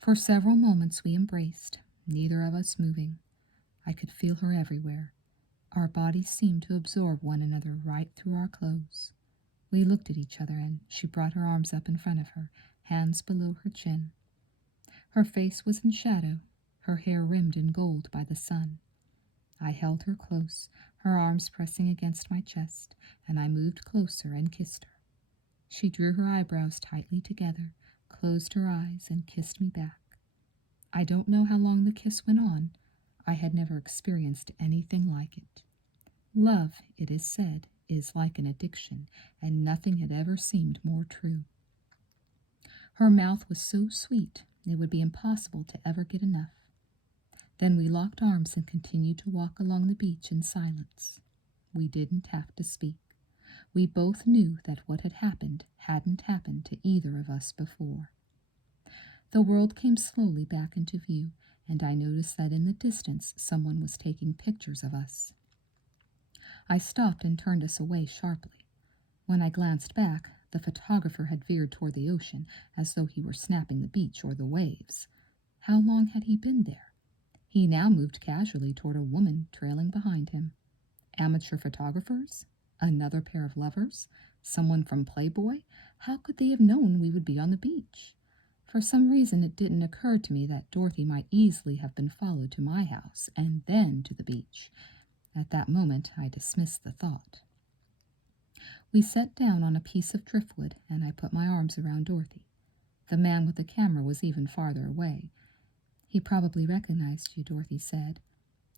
For several moments we embraced, neither of us moving. I could feel her everywhere. Our bodies seemed to absorb one another right through our clothes. We looked at each other, and she brought her arms up in front of her, hands below her chin. Her face was in shadow, her hair rimmed in gold by the sun. I held her close, her arms pressing against my chest, and I moved closer and kissed her. She drew her eyebrows tightly together, closed her eyes, and kissed me back. I don't know how long the kiss went on. I had never experienced anything like it. Love, it is said, is like an addiction, and nothing had ever seemed more true. Her mouth was so sweet, it would be impossible to ever get enough. Then we locked arms and continued to walk along the beach in silence. We didn't have to speak. We both knew that what had happened hadn't happened to either of us before. The world came slowly back into view, and I noticed that in the distance someone was taking pictures of us. I stopped and turned us away sharply. When I glanced back, the photographer had veered toward the ocean, as though he were snapping the beach or the waves. How long had he been there? He now moved casually toward a woman trailing behind him. Amateur photographers? Another pair of lovers? Someone from Playboy? How could they have known we would be on the beach? For some reason it didn't occur to me that Dorothy might easily have been followed to my house and then to the beach. At that moment I dismissed the thought. We sat down on a piece of driftwood, and I put my arms around Dorothy. The man with the camera was even farther away. He probably recognized you, Dorothy said.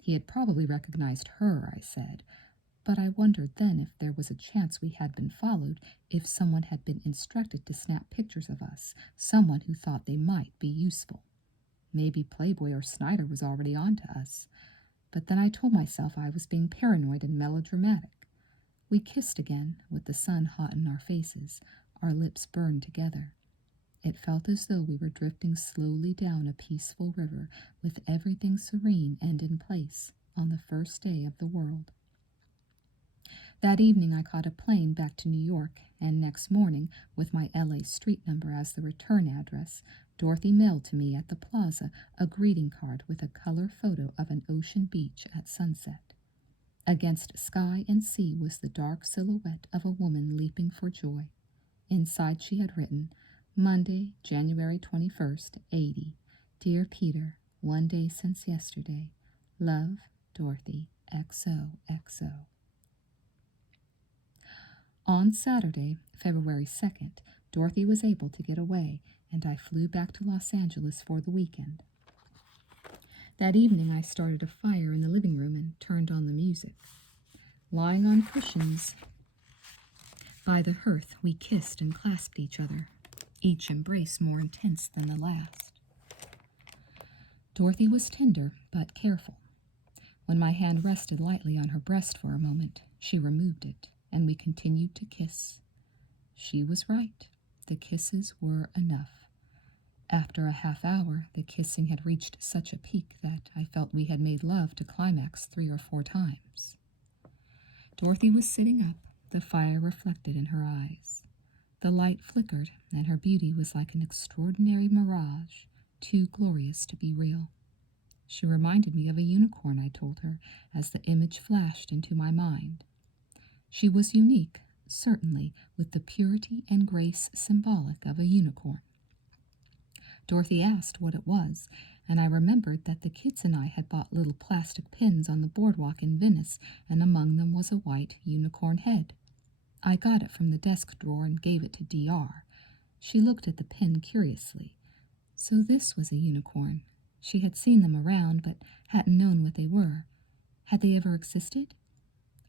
He had probably recognized her, I said. But I wondered then if there was a chance we had been followed, if someone had been instructed to snap pictures of us, someone who thought they might be useful. Maybe Playboy or Snyder was already on to us. But then I told myself I was being paranoid and melodramatic. We kissed again, with the sun hot in our faces. Our lips burned together. It felt as though we were drifting slowly down a peaceful river, with everything serene and in place, on the first day of the world. That evening I caught a plane back to New York, and next morning, with my LA street number as the return address, Dorothy mailed to me at the plaza a greeting card with a color photo of an ocean beach at sunset. Against sky and sea was the dark silhouette of a woman leaping for joy. Inside she had written, Monday, January 21st, 80. Dear Peter, one day since yesterday. Love, Dorothy, XOXO. On Saturday, February 2nd, Dorothy was able to get away, and I flew back to Los Angeles for the weekend. That evening I started a fire in the living room and turned on the music. Lying on cushions by the hearth, we kissed and clasped each other, each embrace more intense than the last. Dorothy was tender but careful. When my hand rested lightly on her breast for a moment, she removed it, and we continued to kiss. She was right. The kisses were enough. After a half hour, the kissing had reached such a peak that I felt we had made love to climax 3 or 4 times. Dorothy was sitting up, the fire reflected in her eyes. The light flickered, and her beauty was like an extraordinary mirage, too glorious to be real. She reminded me of a unicorn, I told her, as the image flashed into my mind. She was unique, certainly, with the purity and grace symbolic of a unicorn. Dorothy asked what it was, and I remembered that the kids and I had bought little plastic pins on the boardwalk in Venice, and among them was a white unicorn head. I got it from the desk drawer and gave it to DR. She looked at the pin curiously. So this was a unicorn. She had seen them around, but hadn't known what they were. Had they ever existed?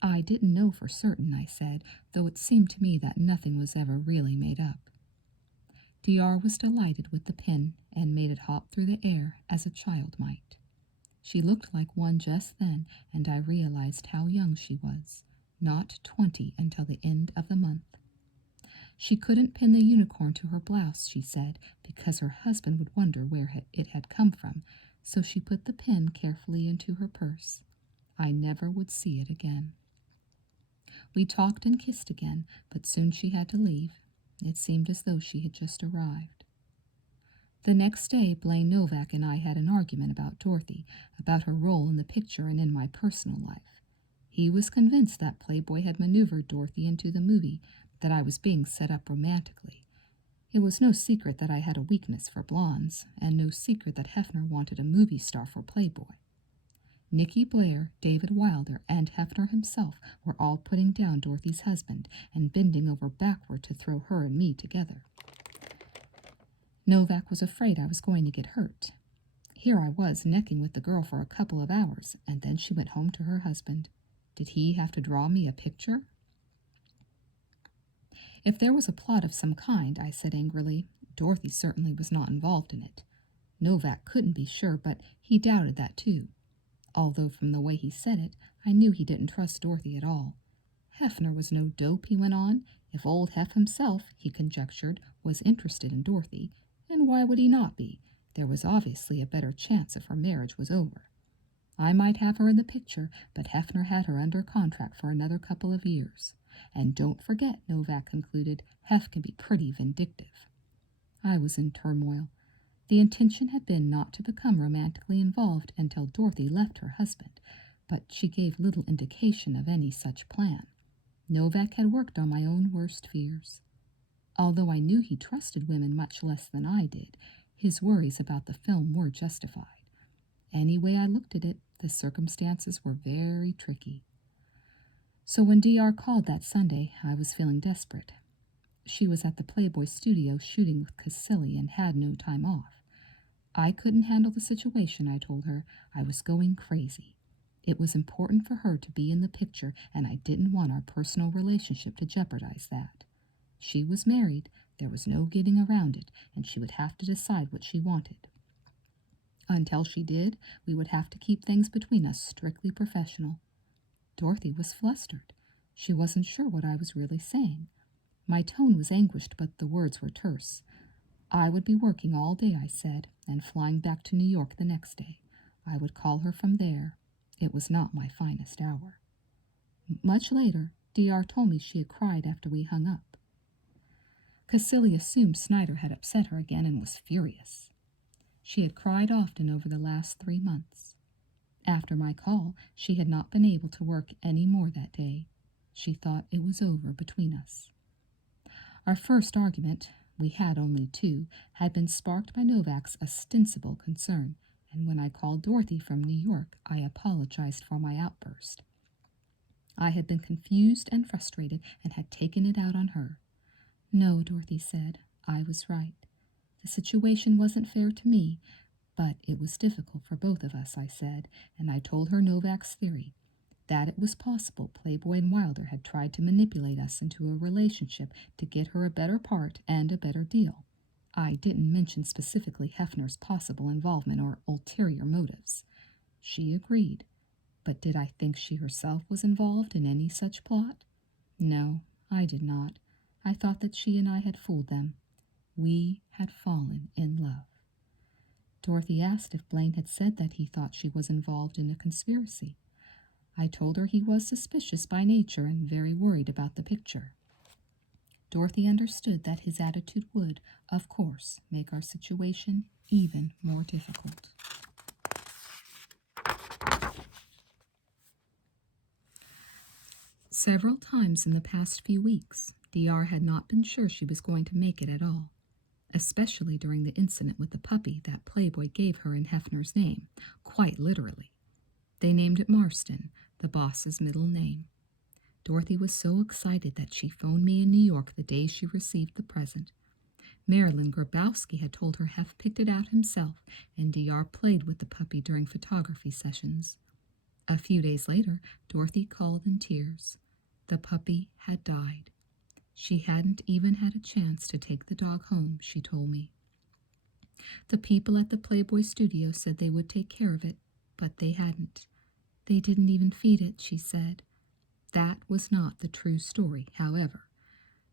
I didn't know for certain, I said, though it seemed to me that nothing was ever really made up. DR was delighted with the pin and made it hop through the air as a child might. She looked like one just then, and I realized how young she was, not 20 until the end of the month. She couldn't pin the unicorn to her blouse, she said, because her husband would wonder where it had come from, So she put the pen carefully into her purse. I never would see it again. We talked and kissed again, but soon she had to leave. It seemed as though she had just arrived. The next day, Blaine Novak and I had an argument about Dorothy, about her role in the picture and in my personal life. He was convinced that Playboy had maneuvered Dorothy into the movie, that I was being set up romantically. It was no secret that I had a weakness for blondes, and no secret that Hefner wanted a movie star for Playboy. Nicky Blair, David Wilder, and Hefner himself were all putting down Dorothy's husband and bending over backward to throw her and me together. Novak was afraid I was going to get hurt. Here I was necking with the girl for a couple of hours, and then she went home to her husband. Did he have to draw me a picture? If there was a plot of some kind, I said angrily, Dorothy certainly was not involved in it. Novak couldn't be sure, but he doubted that too. Although from the way he said it, I knew he didn't trust Dorothy at all. Hefner was no dope, he went on. If old Hef himself, he conjectured, was interested in Dorothy, and why would he not be? There was obviously a better chance if her marriage was over. I might have her in the picture, but Hefner had her under contract for another couple of years. And don't forget, Novak concluded, Hef can be pretty vindictive. I was in turmoil. The intention had been not to become romantically involved until Dorothy left her husband, but she gave little indication of any such plan. Novak had worked on my own worst fears. Although I knew he trusted women much less than I did, his worries about the film were justified. Any way I looked at it, the circumstances were very tricky. So when DR called that Sunday, I was feeling desperate. She was at the Playboy studio shooting with Cassili and had no time off. I couldn't handle the situation, I told her. I was going crazy. It was important for her to be in the picture, and I didn't want our personal relationship to jeopardize that. She was married, there was no getting around it, and she would have to decide what she wanted. Until she did, we would have to keep things between us strictly professional. Dorothy was flustered. She wasn't sure what I was really saying. My tone was anguished, but the words were terse. I would be working all day, I said, and flying back to New York the next day. I would call her from there. It was not my finest hour. Much later, DR told me she had cried after we hung up. Cassili assumed Snyder had upset her again and was furious. She had cried often over the last 3 months. After my call, she had not been able to work any more that day. She thought it was over between us. Our first argument, we had only 2, had been sparked by Novak's ostensible concern, and when I called Dorothy from New York, I apologized for my outburst. I had been confused and frustrated and had taken it out on her. No, Dorothy said, I was right. The situation wasn't fair to me, but it was difficult for both of us, I said, and I told her Novak's theory, that it was possible Playboy and Wilder had tried to manipulate us into a relationship to get her a better part and a better deal. I didn't mention specifically Hefner's possible involvement or ulterior motives. She agreed, but did I think she herself was involved in any such plot? No, I did not. I thought that she and I had fooled them. We had fallen in love. Dorothy asked if Blaine had said that he thought she was involved in a conspiracy. I told her he was suspicious by nature and very worried about the picture. Dorothy understood that his attitude would, of course, make our situation even more difficult. Several times in the past few weeks, DR had not been sure she was going to make it at all, especially during the incident with the puppy that Playboy gave her in Hefner's name, quite literally. They named it Marston, the boss's middle name. Dorothy was so excited that she phoned me in New York the day she received the present. Marilyn Grabowski had told her Hef picked it out himself, and DR played with the puppy during photography sessions. A few days later, Dorothy called in tears. The puppy had died. She hadn't even had a chance to take the dog home, she told me. The people at the Playboy studio said they would take care of it, but they hadn't. They didn't even feed it, she said. That was not the true story, however.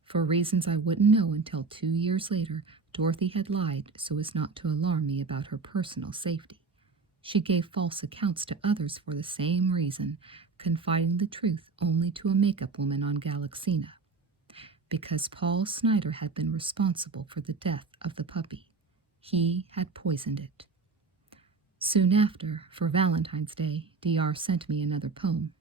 For reasons I wouldn't know until 2 years later, Dorothy had lied so as not to alarm me about her personal safety. She gave false accounts to others for the same reason, confiding the truth only to a makeup woman on Galaxina. Because Paul Snyder had been responsible for the death of the puppy. He had poisoned it. Soon after, for Valentine's Day, DR sent me another poem.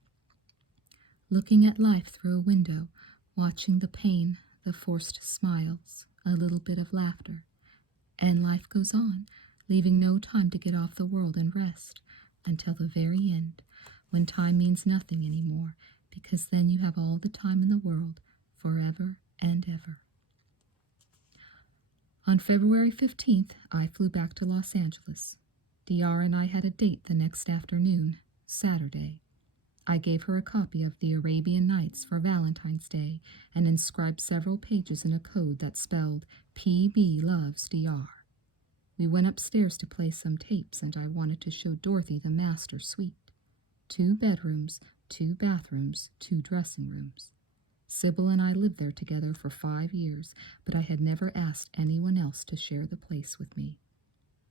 Looking at life through a window, watching the pain, the forced smiles, a little bit of laughter. And life goes on, leaving no time to get off the world and rest, until the very end, when time means nothing anymore, because then you have all the time in the world, forever and ever. On February 15th, I flew back to Los Angeles. DR and I had a date the next afternoon, Saturday. I gave her a copy of the Arabian Nights for Valentine's Day and inscribed several pages in a code that spelled PB loves DR. We went upstairs to play some tapes, and I wanted to show Dorothy the master suite. 2 bedrooms, 2 bathrooms, 2 dressing rooms. Sybil and I lived there together for 5 years, but I had never asked anyone else to share the place with me.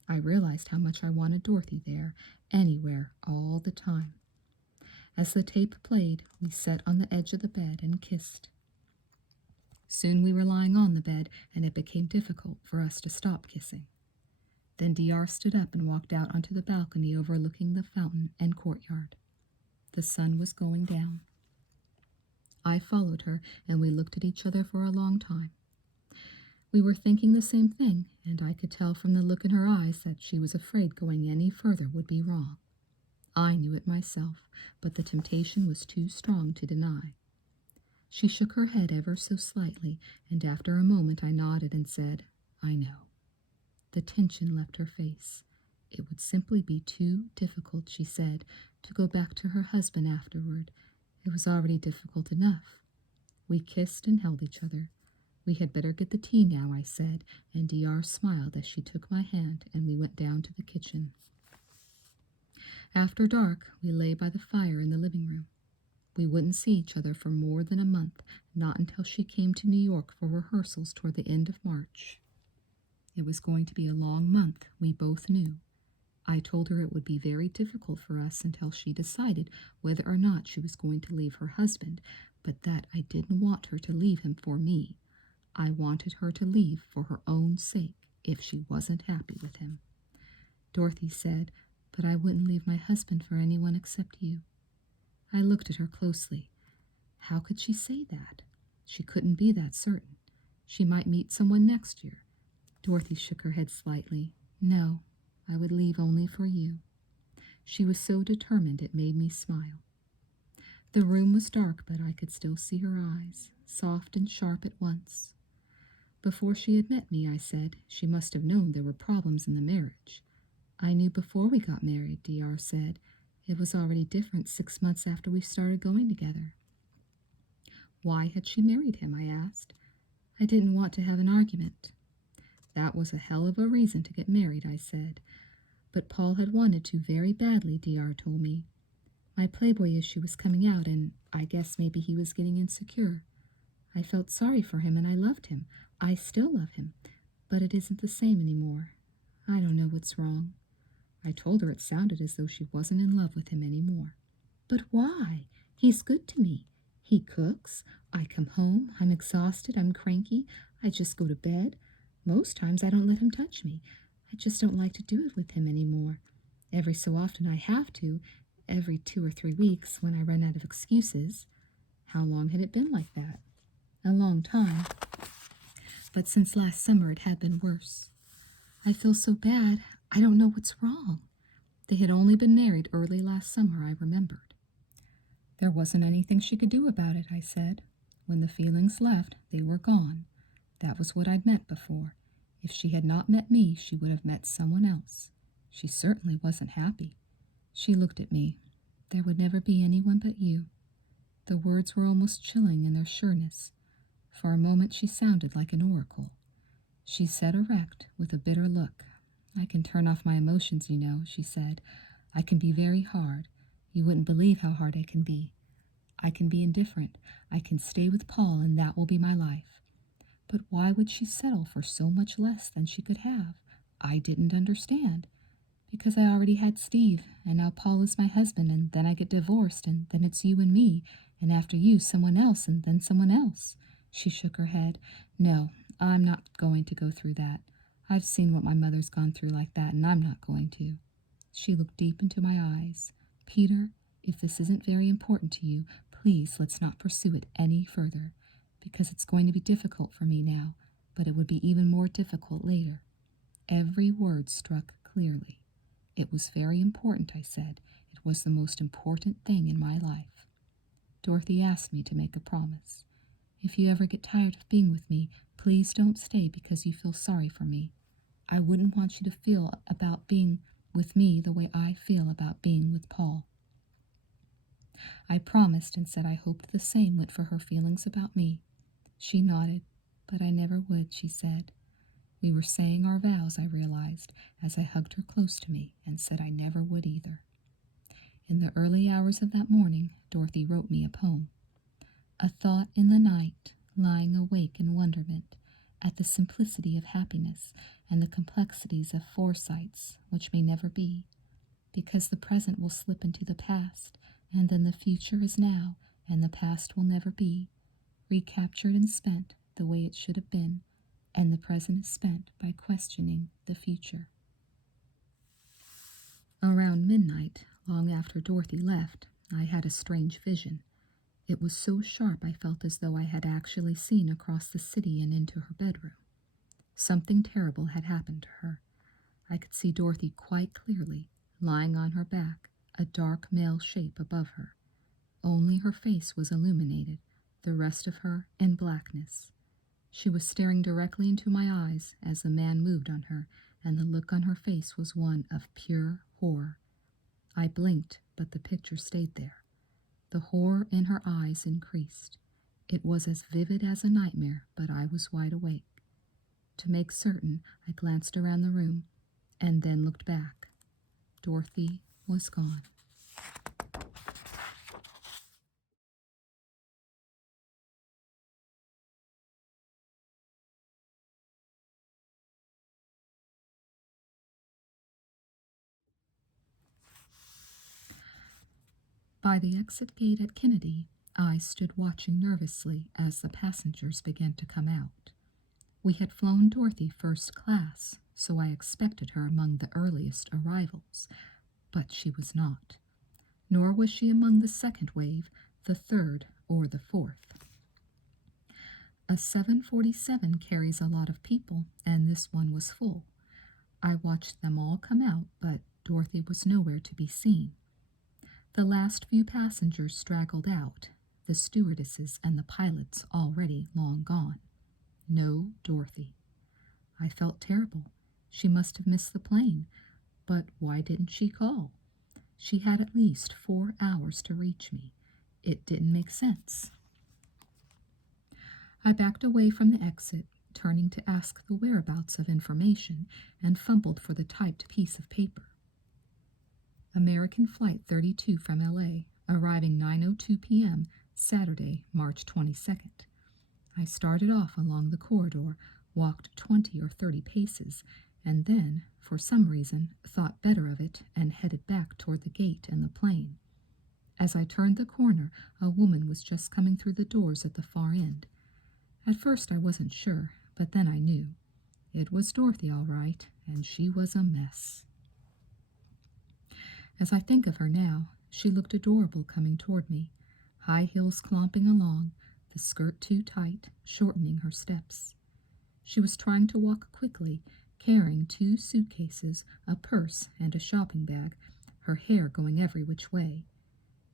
I realized how much I wanted Dorothy there, anywhere, all the time. As the tape played, we sat on the edge of the bed and kissed. Soon we were lying on the bed, and it became difficult for us to stop kissing. Then DR stood up and walked out onto the balcony overlooking the fountain and courtyard. The sun was going down. I followed her, and we looked at each other for a long time. We were thinking the same thing, and I could tell from the look in her eyes that she was afraid going any further would be wrong. I knew it myself, but the temptation was too strong to deny. She shook her head ever so slightly, and after a moment I nodded and said, "I know." The tension left her face. It would simply be too difficult, she said, to go back to her husband afterward. It was already difficult enough. We kissed and held each other. We had better get the tea now, I said, and DR smiled as she took my hand and we went down to the kitchen. After dark, we lay by the fire in the living room. We wouldn't see each other for more than a month, not until she came to New York for rehearsals toward the end of March. It was going to be a long month, we both knew. I told her it would be very difficult for us until she decided whether or not she was going to leave her husband, but that I didn't want her to leave him for me. I wanted her to leave for her own sake if she wasn't happy with him. Dorothy said, "But I wouldn't leave my husband for anyone except you." I looked at her closely. How could she say that? She couldn't be that certain. She might meet someone next year. Dorothy shook her head slightly. "No, I would leave only for you." She was so determined it made me smile. The room was dark, but I could still see her eyes, soft and sharp at once. Before she had met me, I said, she must have known there were problems in the marriage. I knew before we got married, DR said. It was already different 6 months after we started going together. Why had she married him, I asked. I didn't want to have an argument. That was a hell of a reason to get married, I said. But Paul had wanted to very badly, DR told me. My Playboy issue was coming out, and I guess maybe he was getting insecure. I felt sorry for him, and I loved him. I still love him, but it isn't the same anymore. I don't know what's wrong. I told her it sounded as though she wasn't in love with him anymore. But why? He's good to me. He cooks. I come home. I'm exhausted. I'm cranky. I just go to bed. Most times I don't let him touch me. I just don't like to do it with him anymore. Every so often I have to, every 2 or 3 weeks when I run out of excuses. How long had it been like that? A long time. But since last summer it had been worse. I feel so bad. I don't know what's wrong. They had only been married early last summer, I remembered. There wasn't anything she could do about it, I said. When the feelings left, they were gone. That was what I'd met before. If she had not met me, she would have met someone else. She certainly wasn't happy. She looked at me. There would never be anyone but you. The words were almost chilling in their sureness. For a moment she sounded like an oracle. She sat erect, with a bitter look. I can turn off my emotions, you know, she said. I can be very hard. You wouldn't believe how hard I can be. I can be indifferent. I can stay with Paul, and that will be my life. But why would she settle for so much less than she could have? I didn't understand. Because I already had Steve, and now Paul is my husband, and then I get divorced, and then it's you and me, and after you, someone else, and then someone else. She shook her head. No, I'm not going to go through that. I've seen what my mother's gone through like that, and I'm not going to. She looked deep into my eyes. Peter, if this isn't very important to you, please let's not pursue it any further, because it's going to be difficult for me now, but it would be even more difficult later. Every word struck clearly. It was very important, I said. It was the most important thing in my life. Dorothy asked me to make a promise. If you ever get tired of being with me, please don't stay because you feel sorry for me. I wouldn't want you to feel about being with me the way I feel about being with Paul. I promised and said I hoped the same went for her feelings about me. She nodded. But I never would, she said. We were saying our vows, I realized, as I hugged her close to me and said I never would either. In the early hours of that morning, Dorothy wrote me a poem. A thought in the night, lying awake in wonderment, at the simplicity of happiness and the complexities of foresights which may never be, because the present will slip into the past, and then the future is now, and the past will never be, recaptured and spent the way it should have been, and the present is spent by questioning the future. Around midnight, long after Dorothy left, I had a strange vision. It was so sharp I felt as though I had actually seen across the city and into her bedroom. Something terrible had happened to her. I could see Dorothy quite clearly, lying on her back, a dark male shape above her. Only her face was illuminated, the rest of her in blackness. She was staring directly into my eyes as the man moved on her, and the look on her face was one of pure horror. I blinked, but the picture stayed there. The horror in her eyes increased. It was as vivid as a nightmare, but I was wide awake. To make certain, I glanced around the room, and then looked back. Dorothy was gone. By the exit gate at Kennedy, I stood watching nervously as the passengers began to come out. We had flown Dorothy first class, so I expected her among the earliest arrivals, but she was not. Nor was she among the second wave, the third, or the fourth. A 747 carries a lot of people, and this one was full. I watched them all come out, but Dorothy was nowhere to be seen. The last few passengers straggled out, the stewardesses and the pilots already long gone. No Dorothy. I felt terrible. She must have missed the plane. But why didn't she call? She had at least 4 hours to reach me. It didn't make sense. I backed away from the exit, turning to ask the whereabouts of information, and fumbled for the typed piece of paper. American Flight 32 from L.A., arriving 9:02 p.m., Saturday, March 22nd. I started off along the corridor, walked 20 or 30 paces, and then, for some reason, thought better of it and headed back toward the gate and the plane. As I turned the corner, a woman was just coming through the doors at the far end. At first I wasn't sure, but then I knew. It was Dorothy, all right, and she was a mess. As I think of her now, she looked adorable coming toward me, high heels clomping along, the skirt too tight, shortening her steps. She was trying to walk quickly, carrying 2 suitcases, a purse, and a shopping bag, her hair going every which way.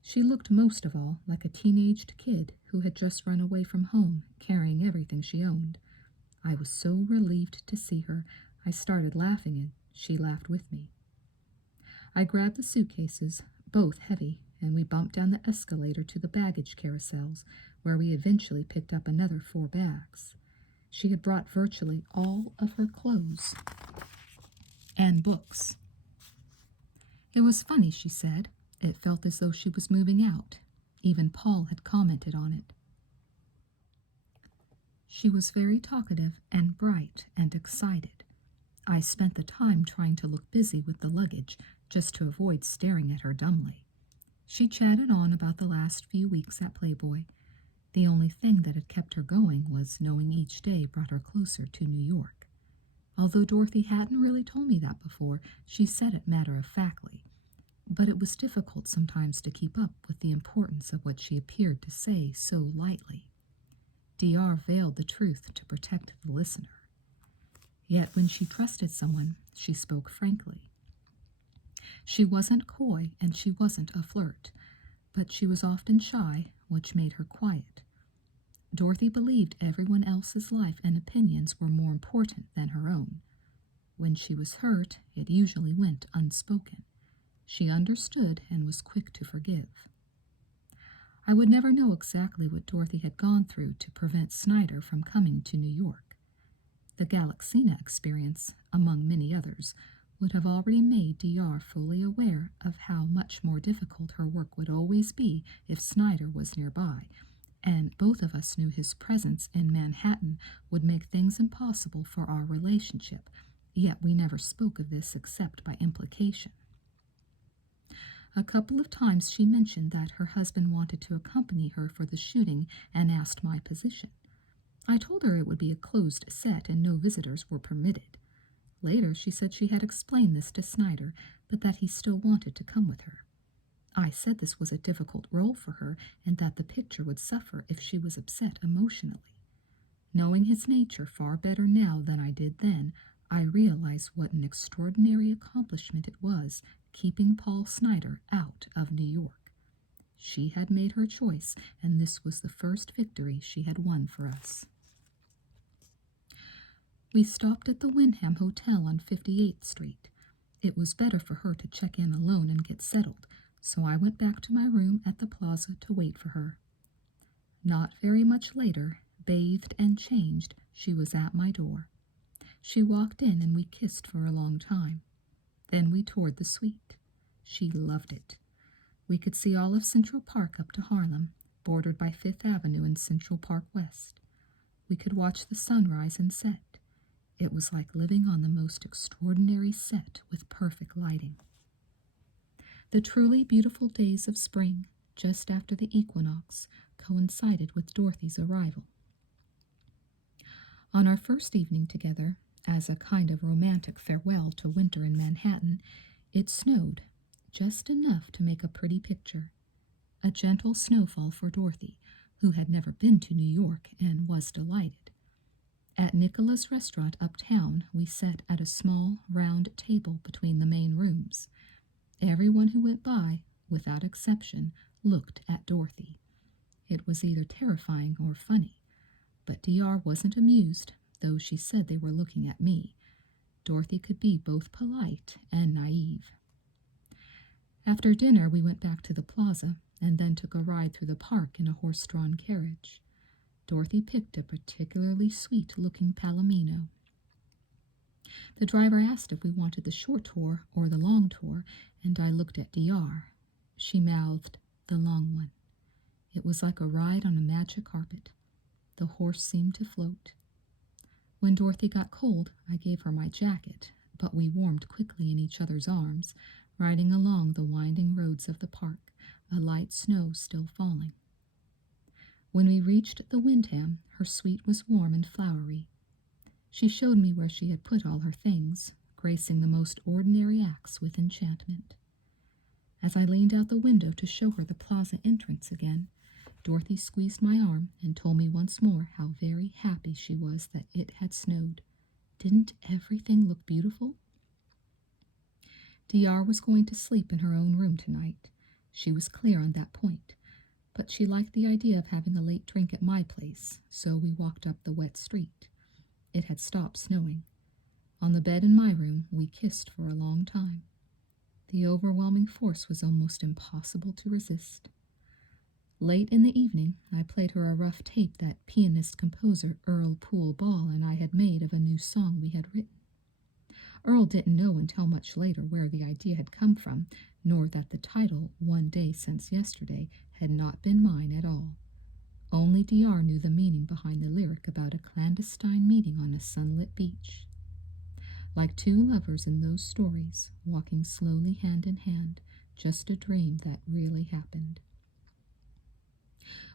She looked most of all like a teenaged kid who had just run away from home, carrying everything she owned. I was so relieved to see her, I started laughing, and she laughed with me. I grabbed the suitcases, both heavy, and we bumped down the escalator to the baggage carousels, where we eventually picked up another 4 bags. She had brought virtually all of her clothes and books. It was funny, she said. It felt as though she was moving out. Even Paul had commented on it. She was very talkative and bright and excited. I spent the time trying to look busy with the luggage, just to avoid staring at her dumbly. She chatted on about the last few weeks at Playboy. The only thing that had kept her going was knowing each day brought her closer to New York. Although Dorothy hadn't really told me that before, she said it matter-of-factly. But it was difficult sometimes to keep up with the importance of what she appeared to say so lightly. DR veiled the truth to protect the listener. Yet when she trusted someone, she spoke frankly. She wasn't coy and she wasn't a flirt, but she was often shy, which made her quiet. Dorothy believed everyone else's life and opinions were more important than her own. When she was hurt, it usually went unspoken. She understood and was quick to forgive. I would never know exactly what Dorothy had gone through to prevent Snyder from coming to New York. The Galaxina experience, among many others, would have already made DR fully aware of how much more difficult her work would always be if Snyder was nearby, and both of us knew his presence in Manhattan would make things impossible for our relationship, yet we never spoke of this except by implication. A couple of times she mentioned that her husband wanted to accompany her for the shooting and asked my position. I told her it would be a closed set and no visitors were permitted. Later, she said she had explained this to Snyder, but that he still wanted to come with her. I said this was a difficult role for her and that the picture would suffer if she was upset emotionally. Knowing his nature far better now than I did then, I realized what an extraordinary accomplishment it was keeping Paul Snyder out of New York. She had made her choice, and this was the first victory she had won for us. We stopped at the Wyndham Hotel on 58th Street. It was better for her to check in alone and get settled, so I went back to my room at the plaza to wait for her. Not very much later, bathed and changed, she was at my door. She walked in and we kissed for a long time. Then we toured the suite. She loved it. We could see all of Central Park up to Harlem, bordered by Fifth Avenue and Central Park West. We could watch the sunrise and set. It was like living on the most extraordinary set with perfect lighting. The truly beautiful days of spring, just after the equinox, coincided with Dorothy's arrival. On our first evening together, as a kind of romantic farewell to winter in Manhattan, it snowed, just enough to make a pretty picture. A gentle snowfall for Dorothy, who had never been to New York and was delighted. At Nicola's restaurant uptown, we sat at a small, round table between the main rooms. Everyone who went by, without exception, looked at Dorothy. It was either terrifying or funny, but DR wasn't amused, though she said they were looking at me. Dorothy could be both polite and naive. After dinner, we went back to the plaza and then took a ride through the park in a horse-drawn carriage. Dorothy picked a particularly sweet-looking palomino. The driver asked if we wanted the short tour or the long tour, and I looked at DR. She mouthed, "The long one." It was like a ride on a magic carpet. The horse seemed to float. When Dorothy got cold, I gave her my jacket, but we warmed quickly in each other's arms, riding along the winding roads of the park, a light snow still falling. When we reached the Wyndham, her suite was warm and flowery. She showed me where she had put all her things, gracing the most ordinary acts with enchantment. As I leaned out the window to show her the plaza entrance again, Dorothy squeezed my arm and told me once more how very happy she was that it had snowed. Didn't everything look beautiful? DR was going to sleep in her own room tonight. She was clear on that point, but she liked the idea of having a late drink at my place, so we walked up the wet street. It had stopped snowing. On the bed in my room, we kissed for a long time. The overwhelming force was almost impossible to resist. Late in the evening, I played her a rough tape that pianist-composer Earl Poole Ball and I had made of a new song we had written. Earl didn't know until much later where the idea had come from, nor that the title, One Day Since Yesterday, had not been mine at all. Only DR knew the meaning behind the lyric about a clandestine meeting on a sunlit beach. like two lovers in those stories, walking slowly hand in hand, just a dream that really happened.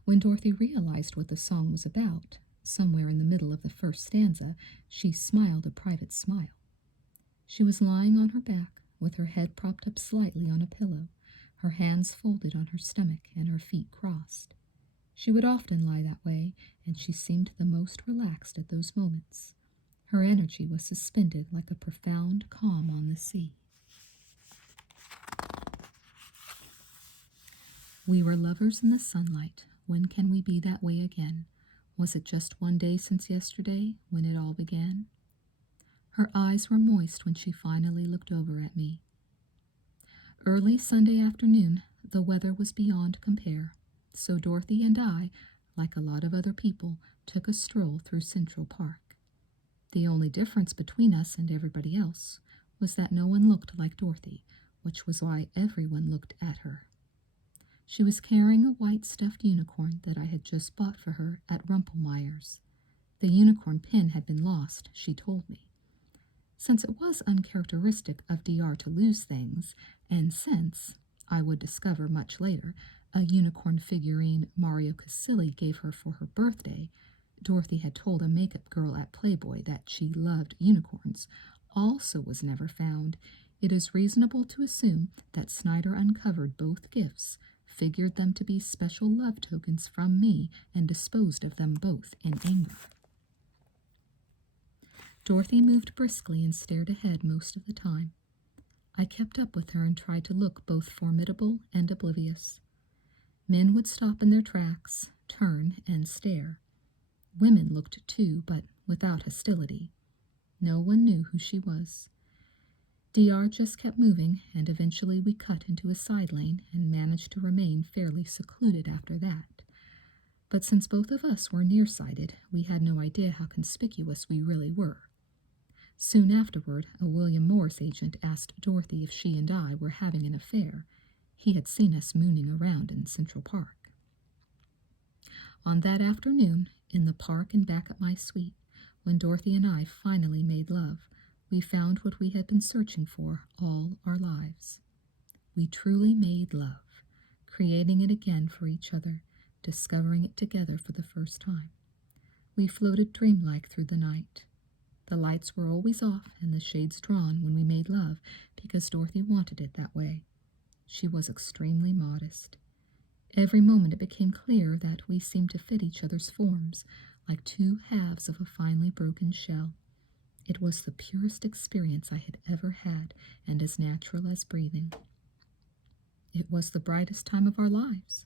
When Dorothy realized what the song was about, somewhere in the middle of the first stanza, she smiled a private smile. She was lying on her back, with her head propped up slightly on a pillow, her hands folded on her stomach and her feet crossed. She would often lie that way, and she seemed the most relaxed at those moments. Her energy was suspended like a profound calm on the sea. We were lovers in the sunlight. When can we be that way again? Was it just one day since yesterday, when it all began? Her eyes were moist when she finally looked over at me. Early Sunday afternoon, the weather was beyond compare, so Dorothy and I, like a lot of other people, took a stroll through Central Park. The only difference between us and everybody else was that no one looked like Dorothy, which was why everyone looked at her. She was carrying a white stuffed unicorn that I had just bought for her at Rumpelmeyer's. The unicorn pin had been lost, she told me. Since it was uncharacteristic of DR to lose things, and since, I would discover much later, a unicorn figurine Mario Casilli gave her for her birthday, Dorothy had told a makeup girl at Playboy that she loved unicorns, also was never found, it is reasonable to assume that Snyder uncovered both gifts, figured them to be special love tokens from me, and disposed of them both in anger. Dorothy moved briskly and stared ahead most of the time. I kept up with her and tried to look both formidable and oblivious. Men would stop in their tracks, turn, and stare. Women looked too, but without hostility. No one knew who she was. DR just kept moving, and eventually we cut into a side lane and managed to remain fairly secluded after that. But since both of us were nearsighted, we had no idea how conspicuous we really were. Soon afterward, a William Morris agent asked Dorothy if she and I were having an affair. He had seen us mooning around in Central Park. On that afternoon, in the park and back at my suite, when Dorothy and I finally made love, we found what we had been searching for all our lives. We truly made love, creating it again for each other, discovering it together for the first time. We floated dreamlike through the night. The lights were always off and the shades drawn when we made love because Dorothy wanted it that way. She was extremely modest. Every moment it became clear that we seemed to fit each other's forms, like two halves of a finely broken shell. It was the purest experience I had ever had, and as natural as breathing. It was the brightest time of our lives.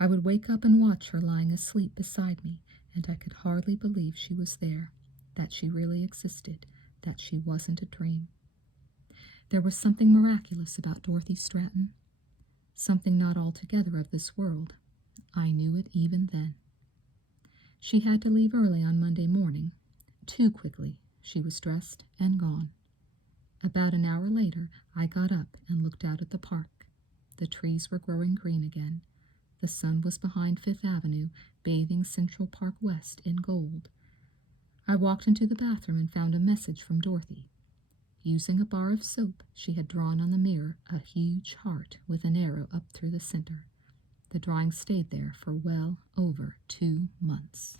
I would wake up and watch her lying asleep beside me, and I could hardly believe she was there, that she really existed, that she wasn't a dream. There was something miraculous about Dorothy Stratton, something not altogether of this world. I knew it even then. She had to leave early on Monday morning. Too quickly. She was dressed and gone. About an hour later, I got up and looked out at the park. The trees were growing green again. The sun was behind Fifth Avenue, bathing Central Park West in gold. I walked into the bathroom and found a message from Dorothy. Using a bar of soap, she had drawn on the mirror a huge heart with an arrow up through the center. The drawing stayed there for well over 2 months.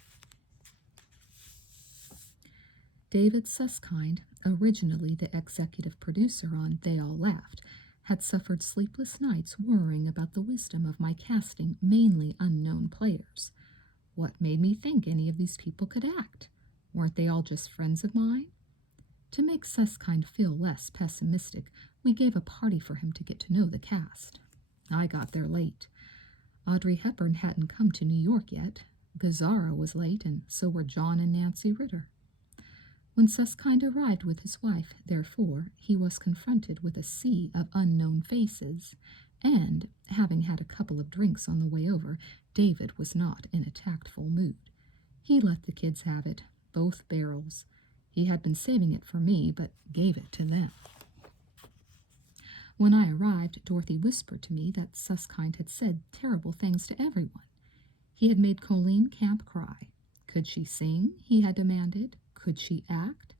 David Susskind, originally the executive producer on They All Laughed, had suffered sleepless nights worrying about the wisdom of my casting mainly unknown players. What made me think any of these people could act? Weren't they all just friends of mine? To make Susskind feel less pessimistic, we gave a party for him to get to know the cast. I got there late. Audrey Hepburn hadn't come to New York yet. Gazzara was late, and so were John and Nancy Ritter. When Susskind arrived with his wife, therefore, he was confronted with a sea of unknown faces, and, having had a couple of drinks on the way over, David was not in a tactful mood. He let the kids have it, both barrels. He had been saving it for me, but gave it to them. When I arrived, Dorothy whispered to me that Susskind had said terrible things to everyone. He had made Colleen Camp cry. Could she sing? He had demanded. Could she act?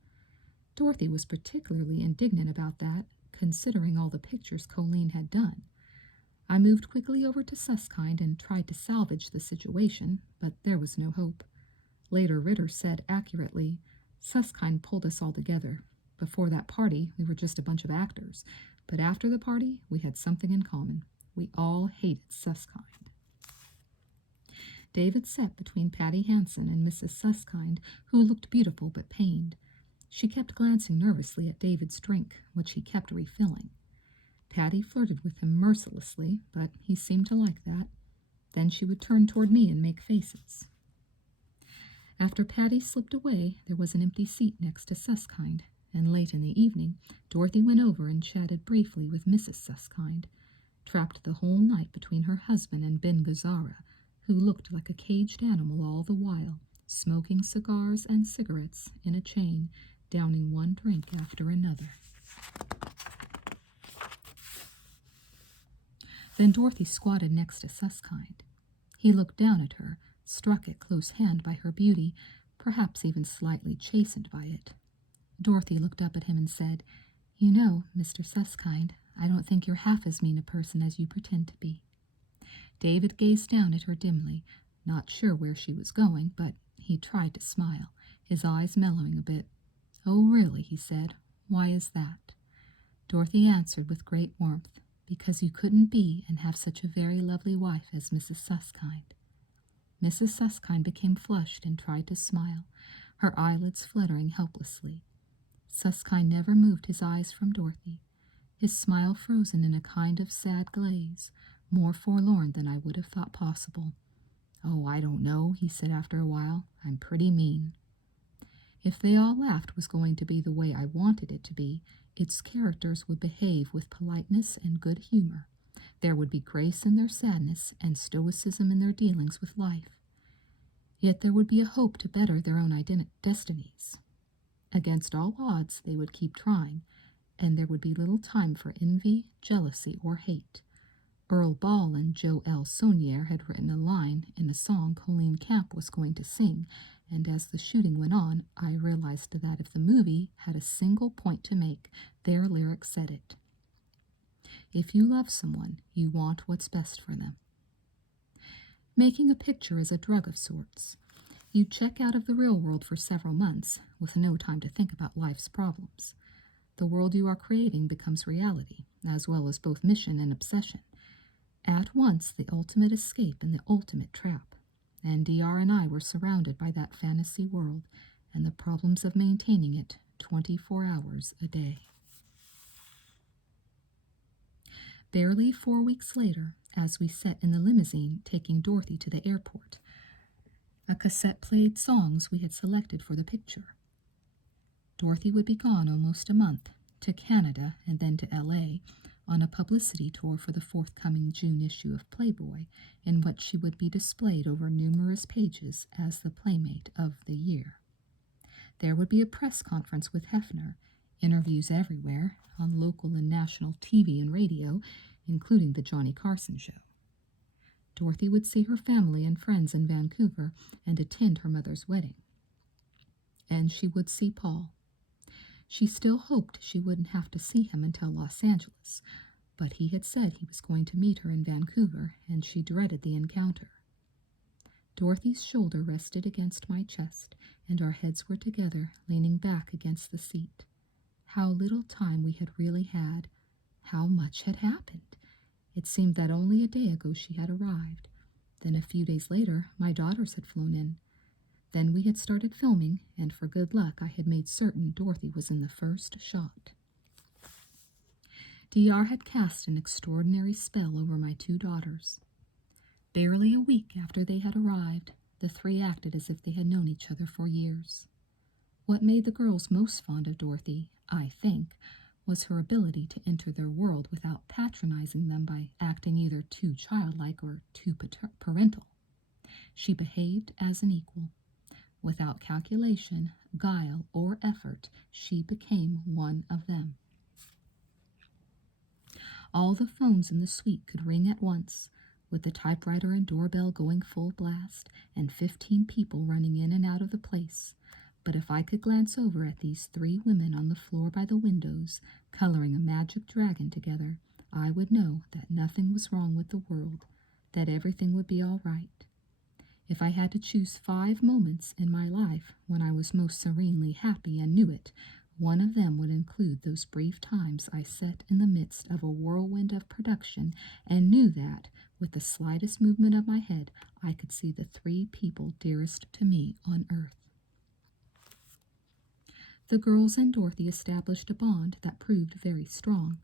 Dorothy was particularly indignant about that, considering all the pictures Colleen had done. I moved quickly over to Susskind and tried to salvage the situation, but there was no hope. Later, Ritter said accurately, "Susskind pulled us all together. Before that party, we were just a bunch of actors, but after the party, we had something in common. We all hated Susskind." David sat between Patty Hansen and Mrs. Susskind, who looked beautiful but pained. She kept glancing nervously at David's drink, which he kept refilling. Patty flirted with him mercilessly, but he seemed to like that. Then she would turn toward me and make faces. After Patty slipped away, there was an empty seat next to Susskind, and late in the evening, Dorothy went over and chatted briefly with Mrs. Susskind, trapped the whole night between her husband and Ben Gazzara, who looked like a caged animal all the while, smoking cigars and cigarettes in a chain, downing one drink after another. Then Dorothy squatted next to Susskind. He looked down at her, struck at close hand by her beauty, perhaps even slightly chastened by it. Dorothy looked up at him and said, "You know, Mr. Susskind, I don't think you're half as mean a person as you pretend to be." David gazed down at her dimly, not sure where she was going, but he tried to smile, his eyes mellowing a bit. "Oh, really?" he said. "Why is that?" Dorothy answered with great warmth, "Because you couldn't be and have such a very lovely wife as Mrs. Susskind." Mrs. Susskind became flushed and tried to smile, her eyelids fluttering helplessly. Susskind never moved his eyes from Dorothy, his smile frozen in a kind of sad glaze, more forlorn than I would have thought possible. "Oh, I don't know," he said after a while. "I'm pretty mean." If They All Laughed was going to be the way I wanted it to be, its characters would behave with politeness and good humor. There would be grace in their sadness and stoicism in their dealings with life. Yet there would be a hope to better their own destinies. Against all odds, they would keep trying, and there would be little time for envy, jealousy, or hate. Earl Ball and Joe L. Saunier had written a line in a song Colleen Camp was going to sing, and as the shooting went on, I realized that if the movie had a single point to make, their lyrics said it. If you love someone, you want what's best for them. Making a picture is a drug of sorts. You check out of the real world for several months, with no time to think about life's problems. The world you are creating becomes reality, as well as both mission and obsession. At once, the ultimate escape and the ultimate trap. And DR and I were surrounded by that fantasy world and the problems of maintaining it 24 hours a day. Barely 4 weeks later, as we sat in the limousine taking Dorothy to the airport, a cassette played songs we had selected for the picture. Dorothy would be gone almost a month, to Canada and then to LA, on a publicity tour for the forthcoming June issue of Playboy, in which she would be displayed over numerous pages as the Playmate of the Year. There would be a press conference with Hefner, interviews everywhere, on local and national TV and radio, including the Johnny Carson Show. Dorothy would see her family and friends in Vancouver and attend her mother's wedding. And she would see Paul. She still hoped she wouldn't have to see him until Los Angeles, but he had said he was going to meet her in Vancouver, and she dreaded the encounter. Dorothy's shoulder rested against my chest, and our heads were together, leaning back against the seat. How little time we had really had. How much had happened. It seemed that only a day ago she had arrived. Then a few days later, my daughters had flown in. Then we had started filming, and for good luck I had made certain Dorothy was in the first shot. DR had cast an extraordinary spell over my two daughters. Barely a week after they had arrived, the three acted as if they had known each other for years. What made the girls most fond of Dorothy, I think, was her ability to enter their world without patronizing them by acting either too childlike or too parental. She behaved as an equal. Without calculation, guile, or effort, she became one of them. All the phones in the suite could ring at once, with the typewriter and doorbell going full blast, and 15 people running in and out of the place. But if I could glance over at these three women on the floor by the windows, coloring a magic dragon together, I would know that nothing was wrong with the world, that everything would be all right. If I had to choose 5 moments in my life when I was most serenely happy and knew it, one of them would include those brief times I sat in the midst of a whirlwind of production and knew that, with the slightest movement of my head, I could see the 3 people dearest to me on earth. The girls and Dorothy established a bond that proved very strong.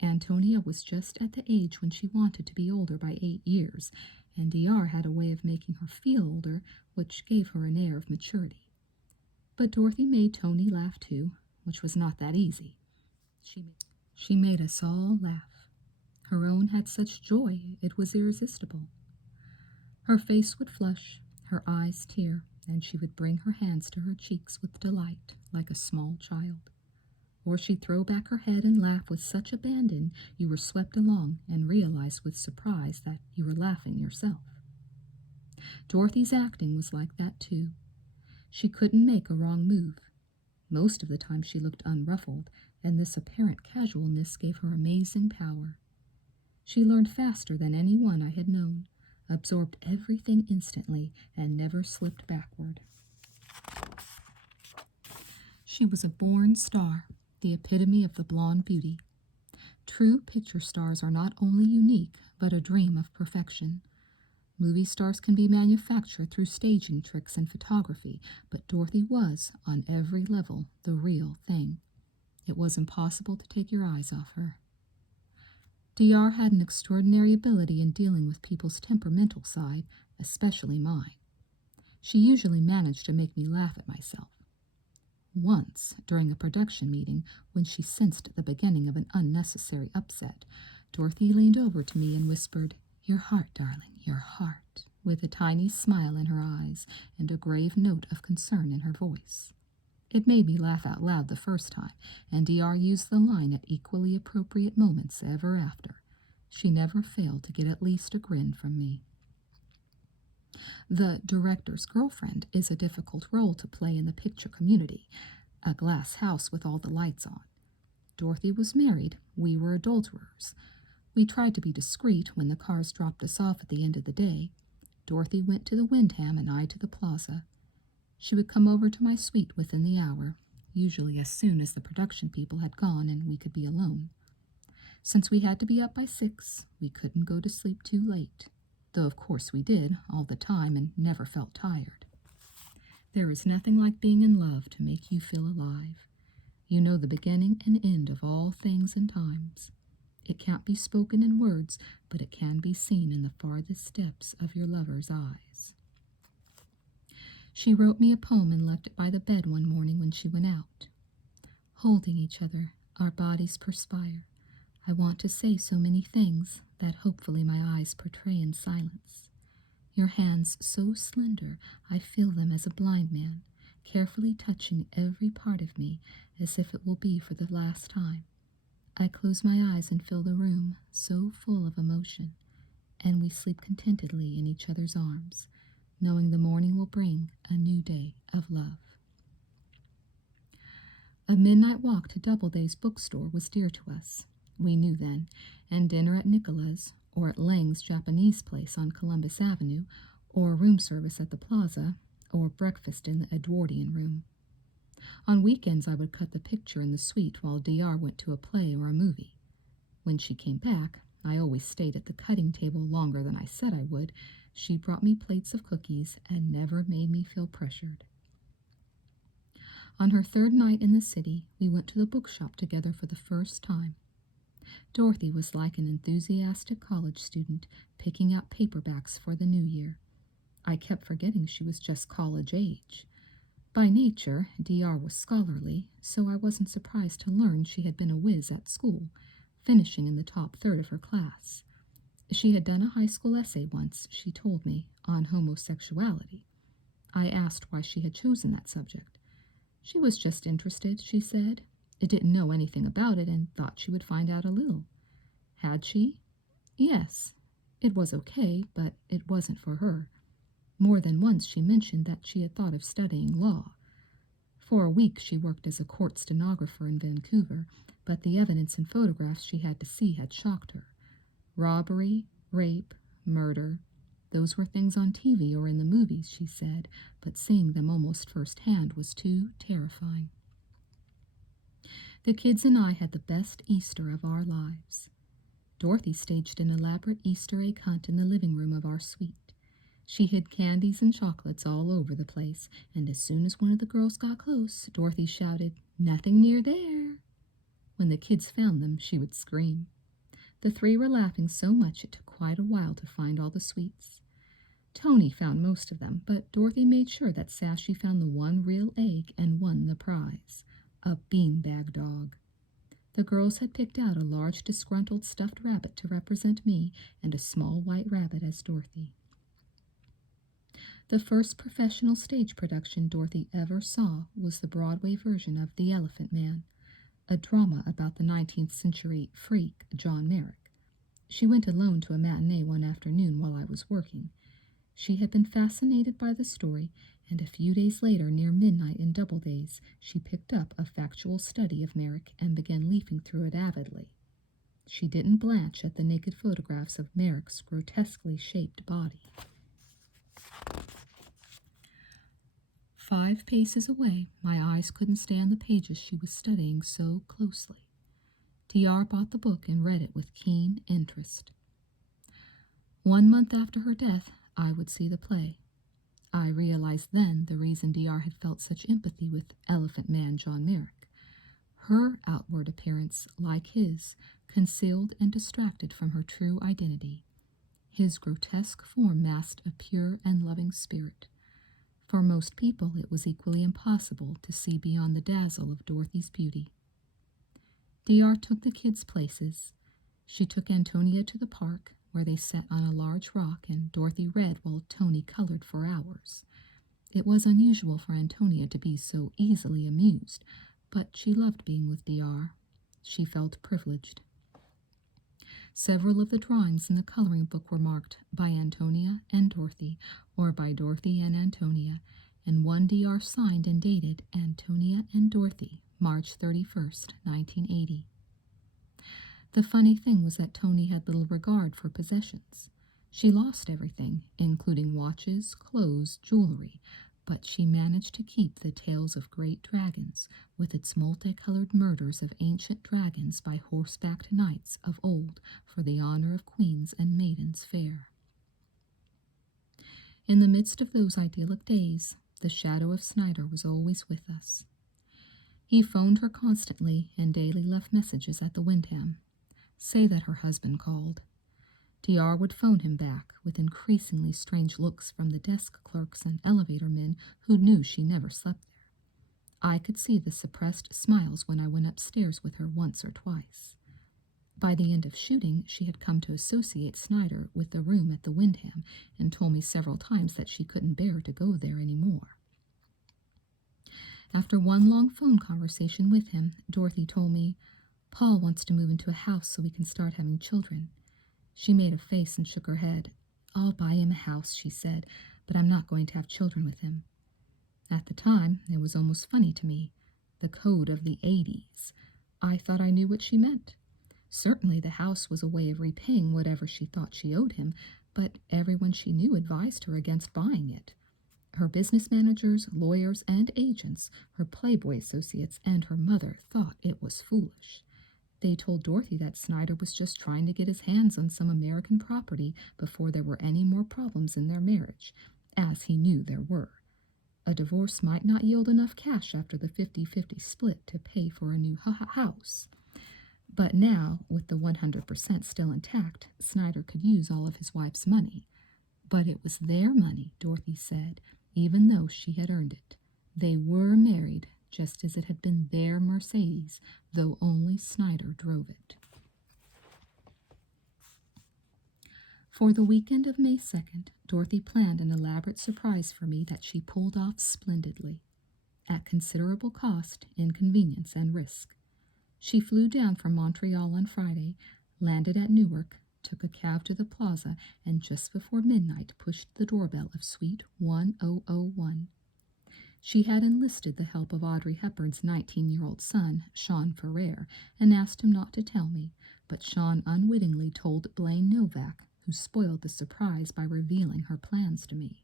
Antonia was just at the age when she wanted to be older by 8 years, and DR had a way of making her feel older, which gave her an air of maturity. But Dorothy made Tony laugh too, which was not that easy. She made us all laugh. Her own had such joy it was irresistible. Her face would flush, her eyes tear, and she would bring her hands to her cheeks with delight, like a small child. Or she'd throw back her head and laugh with such abandon you were swept along and realized with surprise that you were laughing yourself. Dorothy's acting was like that too. She couldn't make a wrong move. Most of the time she looked unruffled, and this apparent casualness gave her amazing power. She learned faster than anyone I had known, absorbed everything instantly, and never slipped backward. She was a born star, the epitome of the blonde beauty. True picture stars are not only unique, but a dream of perfection. Movie stars can be manufactured through staging tricks and photography, but Dorothy was, on every level, the real thing. It was impossible to take your eyes off her. DR had an extraordinary ability in dealing with people's temperamental side, especially mine. She usually managed to make me laugh at myself. Once, during a production meeting, when she sensed the beginning of an unnecessary upset, Dorothy leaned over to me and whispered, "Your heart, darling, your heart," with a tiny smile in her eyes and a grave note of concern in her voice. It made me laugh out loud the first time, and DR used the line at equally appropriate moments ever after. She never failed to get at least a grin from me. The director's girlfriend is a difficult role to play in the picture community, a glass house with all the lights on. Dorothy was married, we were adulterers. We tried to be discreet when the cars dropped us off at the end of the day. Dorothy went to the Wyndham and I to the Plaza. She would come over to my suite within the hour, usually as soon as the production people had gone and we could be alone. Since we had to be up by 6, we couldn't go to sleep too late, though of course we did all the time and never felt tired. There is nothing like being in love to make you feel alive. You know the beginning and end of all things and times. It can't be spoken in words, but it can be seen in the farthest depths of your lover's eyes. She wrote me a poem and left it by the bed one morning when she went out. Holding each other, our bodies perspire. I want to say so many things that hopefully my eyes portray in silence. Your hands so slender, I feel them as a blind man, carefully touching every part of me as if it will be for the last time. I close my eyes and fill the room, so full of emotion, and we sleep contentedly in each other's arms, knowing the morning will bring a new day of love. A midnight walk to Doubleday's bookstore was dear to us. We knew then, and dinner at Nicola's, or at Lang's Japanese place on Columbus Avenue, or room service at the Plaza, or breakfast in the Edwardian room. On weekends I would cut the picture in the suite while DR went to a play or a movie. When she came back, I always stayed at the cutting table longer than I said I would. She brought me plates of cookies and never made me feel pressured. On her 3rd night in the city, we went to the bookshop together for the first time. Dorothy was like an enthusiastic college student picking out paperbacks for the new year. I kept forgetting she was just college age. By nature, DR was scholarly, so I wasn't surprised to learn she had been a whiz at school, finishing in the top 3rd of her class. She had done a high school essay once, she told me, on homosexuality. I asked why she had chosen that subject. She was just interested, she said. Didn't know anything about it and thought she would find out a little. Had she? Yes. It was okay, but it wasn't for her. More than once she mentioned that she had thought of studying law. For a week she worked as a court stenographer in Vancouver, but the evidence and photographs she had to see had shocked her. Robbery, rape, murder. Those were things on TV or in the movies, she said, but seeing them almost firsthand was too terrifying. The kids and I had the best Easter of our lives. Dorothy staged an elaborate Easter egg hunt in the living room of our suite. She hid candies and chocolates all over the place, and as soon as one of the girls got close, Dorothy shouted, "Nothing near there!" When the kids found them, she would scream. The three were laughing so much it took quite a while to find all the sweets. Tony found most of them, but Dorothy made sure that Sashi found the one real egg and won the prize, a beanbag dog. The girls had picked out a large disgruntled stuffed rabbit to represent me and a small white rabbit as Dorothy. The first professional stage production Dorothy ever saw was the Broadway version of The Elephant Man, a drama about the 19th century freak John Merrick. She went alone to a matinee one afternoon while I was working. She had been fascinated by the story, and a few days later, near midnight in Doubledays, she picked up a factual study of Merrick and began leafing through it avidly. She didn't blanch at the naked photographs of Merrick's grotesquely shaped body. 5 paces away, my eyes couldn't stay on the pages she was studying so closely. DR bought the book and read it with keen interest. 1 month after her death, I would see the play. I realized then the reason DR had felt such empathy with Elephant Man John Merrick. Her outward appearance, like his, concealed and distracted from her true identity. His grotesque form masked a pure and loving spirit. For most people, it was equally impossible to see beyond the dazzle of Dorothy's beauty. DR took the kids places. She took Antonia to the park, where they sat on a large rock and Dorothy read while Tony colored for hours. It was unusual for Antonia to be so easily amused, but she loved being with DR. She felt privileged. Several of the drawings in the coloring book were marked by Antonia and Dorothy, or by Dorothy and Antonia, and one DR signed and dated Antonia and Dorothy, March 31st, 1980. The funny thing was that Tony had little regard for possessions. She lost everything, including watches, clothes, jewelry, but she managed to keep the Tales of Great Dragons, with its multicolored murders of ancient dragons by horsebacked knights of old for the honor of queens and maidens fair. In the midst of those idyllic days, the shadow of Snyder was always with us. He phoned her constantly and daily left messages at the Wyndham. Say that her husband called. DR would phone him back, with increasingly strange looks from the desk clerks and elevator men who knew she never slept there. I could see the suppressed smiles when I went upstairs with her once or twice. By the end of shooting, she had come to associate Snyder with the room at the Wyndham and told me several times that she couldn't bear to go there any more. After one long phone conversation with him, Dorothy told me, "Paul wants to move into a house so we can start having children." She made a face and shook her head. "I'll buy him a house," she said, "but I'm not going to have children with him." At the time, it was almost funny to me. The code of the 80s. I thought I knew what she meant. Certainly the house was a way of repaying whatever she thought she owed him, but everyone she knew advised her against buying it. Her business managers, lawyers, and agents, her Playboy associates, and her mother thought it was foolish. They told Dorothy that Snyder was just trying to get his hands on some American property before there were any more problems in their marriage, as he knew there were. A divorce might not yield enough cash after the 50-50 split to pay for a new house. But now, with the 100% still intact, Snyder could use all of his wife's money. But it was their money, Dorothy said, even though she had earned it. They were married, just as it had been their Mercedes, though only Snyder drove it. For the weekend of May 2nd, Dorothy planned an elaborate surprise for me that she pulled off splendidly. At considerable cost, inconvenience, and risk. She flew down from Montreal on Friday, landed at Newark, took a cab to the plaza, and just before midnight pushed the doorbell of Suite 1001. She had enlisted the help of Audrey Hepburn's 19-year-old son, Sean Ferrer, and asked him not to tell me, but Sean unwittingly told Blaine Novak, who spoiled the surprise by revealing her plans to me.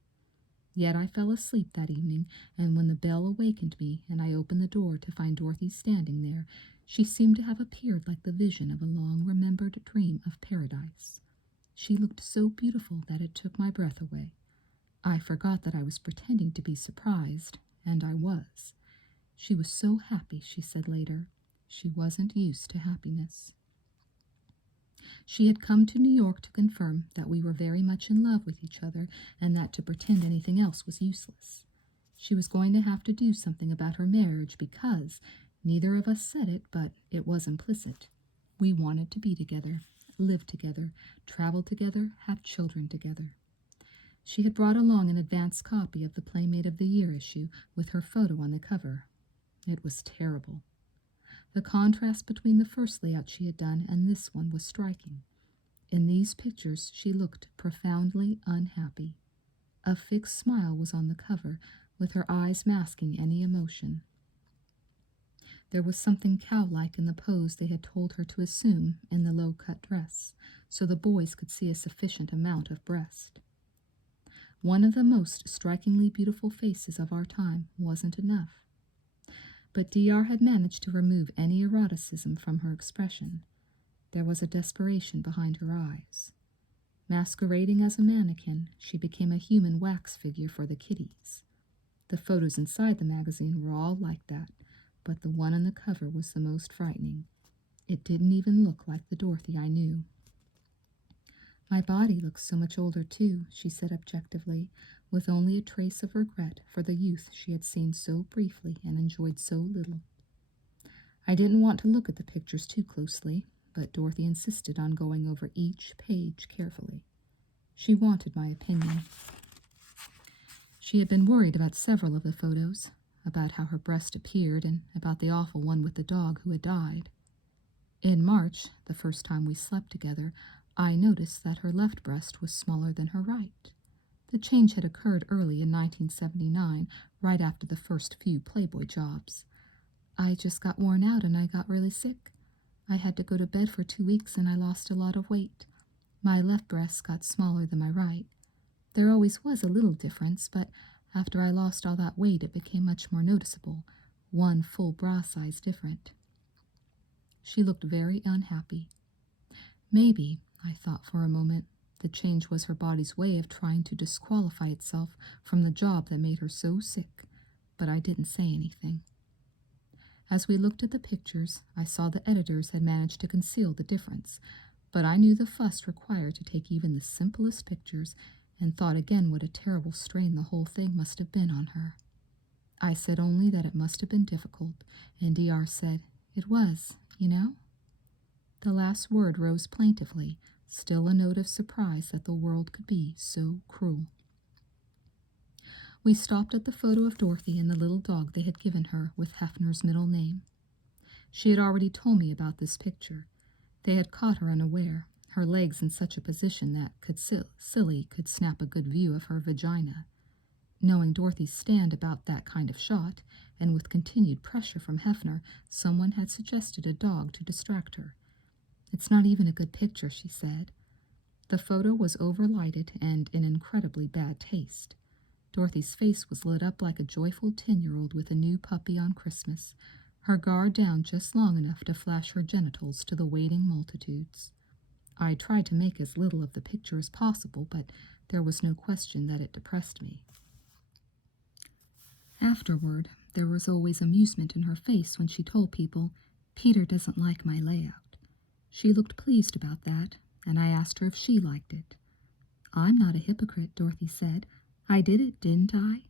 Yet I fell asleep that evening, and when the bell awakened me and I opened the door to find Dorothy standing there, she seemed to have appeared like the vision of a long-remembered dream of paradise. She looked so beautiful that it took my breath away. I forgot that I was pretending to be surprised, and I was. She was so happy, she said later. She wasn't used to happiness. She had come to New York to confirm that we were very much in love with each other and that to pretend anything else was useless. She was going to have to do something about her marriage because, neither of us said it, but it was implicit, we wanted to be together, live together, travel together, have children together. She had brought along an advance copy of the Playmate of the Year issue with her photo on the cover. It was terrible. The contrast between the first layout she had done and this one was striking. In these pictures, she looked profoundly unhappy. A fixed smile was on the cover, with her eyes masking any emotion. There was something cow-like in the pose they had told her to assume in the low-cut dress, so the boys could see a sufficient amount of breast. One of the most strikingly beautiful faces of our time wasn't enough. But DR had managed to remove any eroticism from her expression. There was a desperation behind her eyes. Masquerading as a mannequin, she became a human wax figure for the kiddies. The photos inside the magazine were all like that, but the one on the cover was the most frightening. It didn't even look like the Dorothy I knew. My body looks so much older, too, she said objectively, with only a trace of regret for the youth she had seen so briefly and enjoyed so little. I didn't want to look at the pictures too closely, but Dorothy insisted on going over each page carefully. She wanted my opinion. She had been worried about several of the photos, about how her breast appeared and about the awful one with the dog who had died. In March, the first time we slept together, I noticed that her left breast was smaller than her right. The change had occurred early in 1979, right after the first few Playboy jobs. I just got worn out and I got really sick. I had to go to bed for 2 weeks and I lost a lot of weight. My left breast got smaller than my right. There always was a little difference, but after I lost all that weight it became much more noticeable, one full bra size different. She looked very unhappy. Maybe, I thought for a moment, the change was her body's way of trying to disqualify itself from the job that made her so sick, but I didn't say anything. As we looked at the pictures, I saw the editors had managed to conceal the difference, but I knew the fuss required to take even the simplest pictures and thought again what a terrible strain the whole thing must have been on her. I said only that it must have been difficult, and DR said, "It was, you know?" The last word rose plaintively, still a note of surprise that the world could be so cruel. We stopped at the photo of Dorothy and the little dog they had given her with Hefner's middle name. She had already told me about this picture. They had caught her unaware, her legs in such a position that Silly could snap a good view of her vagina. Knowing Dorothy's stand about that kind of shot, and with continued pressure from Hefner, someone had suggested a dog to distract her. "It's not even a good picture," she said. The photo was overlighted and in incredibly bad taste. Dorothy's face was lit up like a joyful 10-year-old with a new puppy on Christmas, her guard down just long enough to flash her genitals to the waiting multitudes. I tried to make as little of the picture as possible, but there was no question that it depressed me. Afterward, there was always amusement in her face when she told people, "Peter doesn't like my layout." She looked pleased about that, and I asked her if she liked it. "I'm not a hypocrite," Dorothy said. "I did it, didn't I?"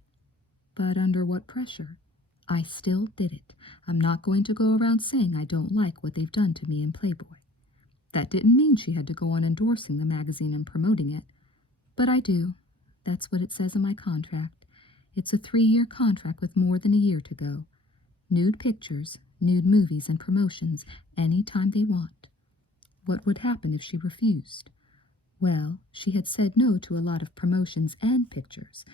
"But under what pressure?" "I still did it. I'm not going to go around saying I don't like what they've done to me in Playboy." That didn't mean she had to go on endorsing the magazine and promoting it. "But I do. That's what it says in my contract. It's a 3-year contract with more than a year to go. Nude pictures, nude movies and promotions any time they want." What would happen if she refused? Well, she had said no to a lot of promotions and pictures.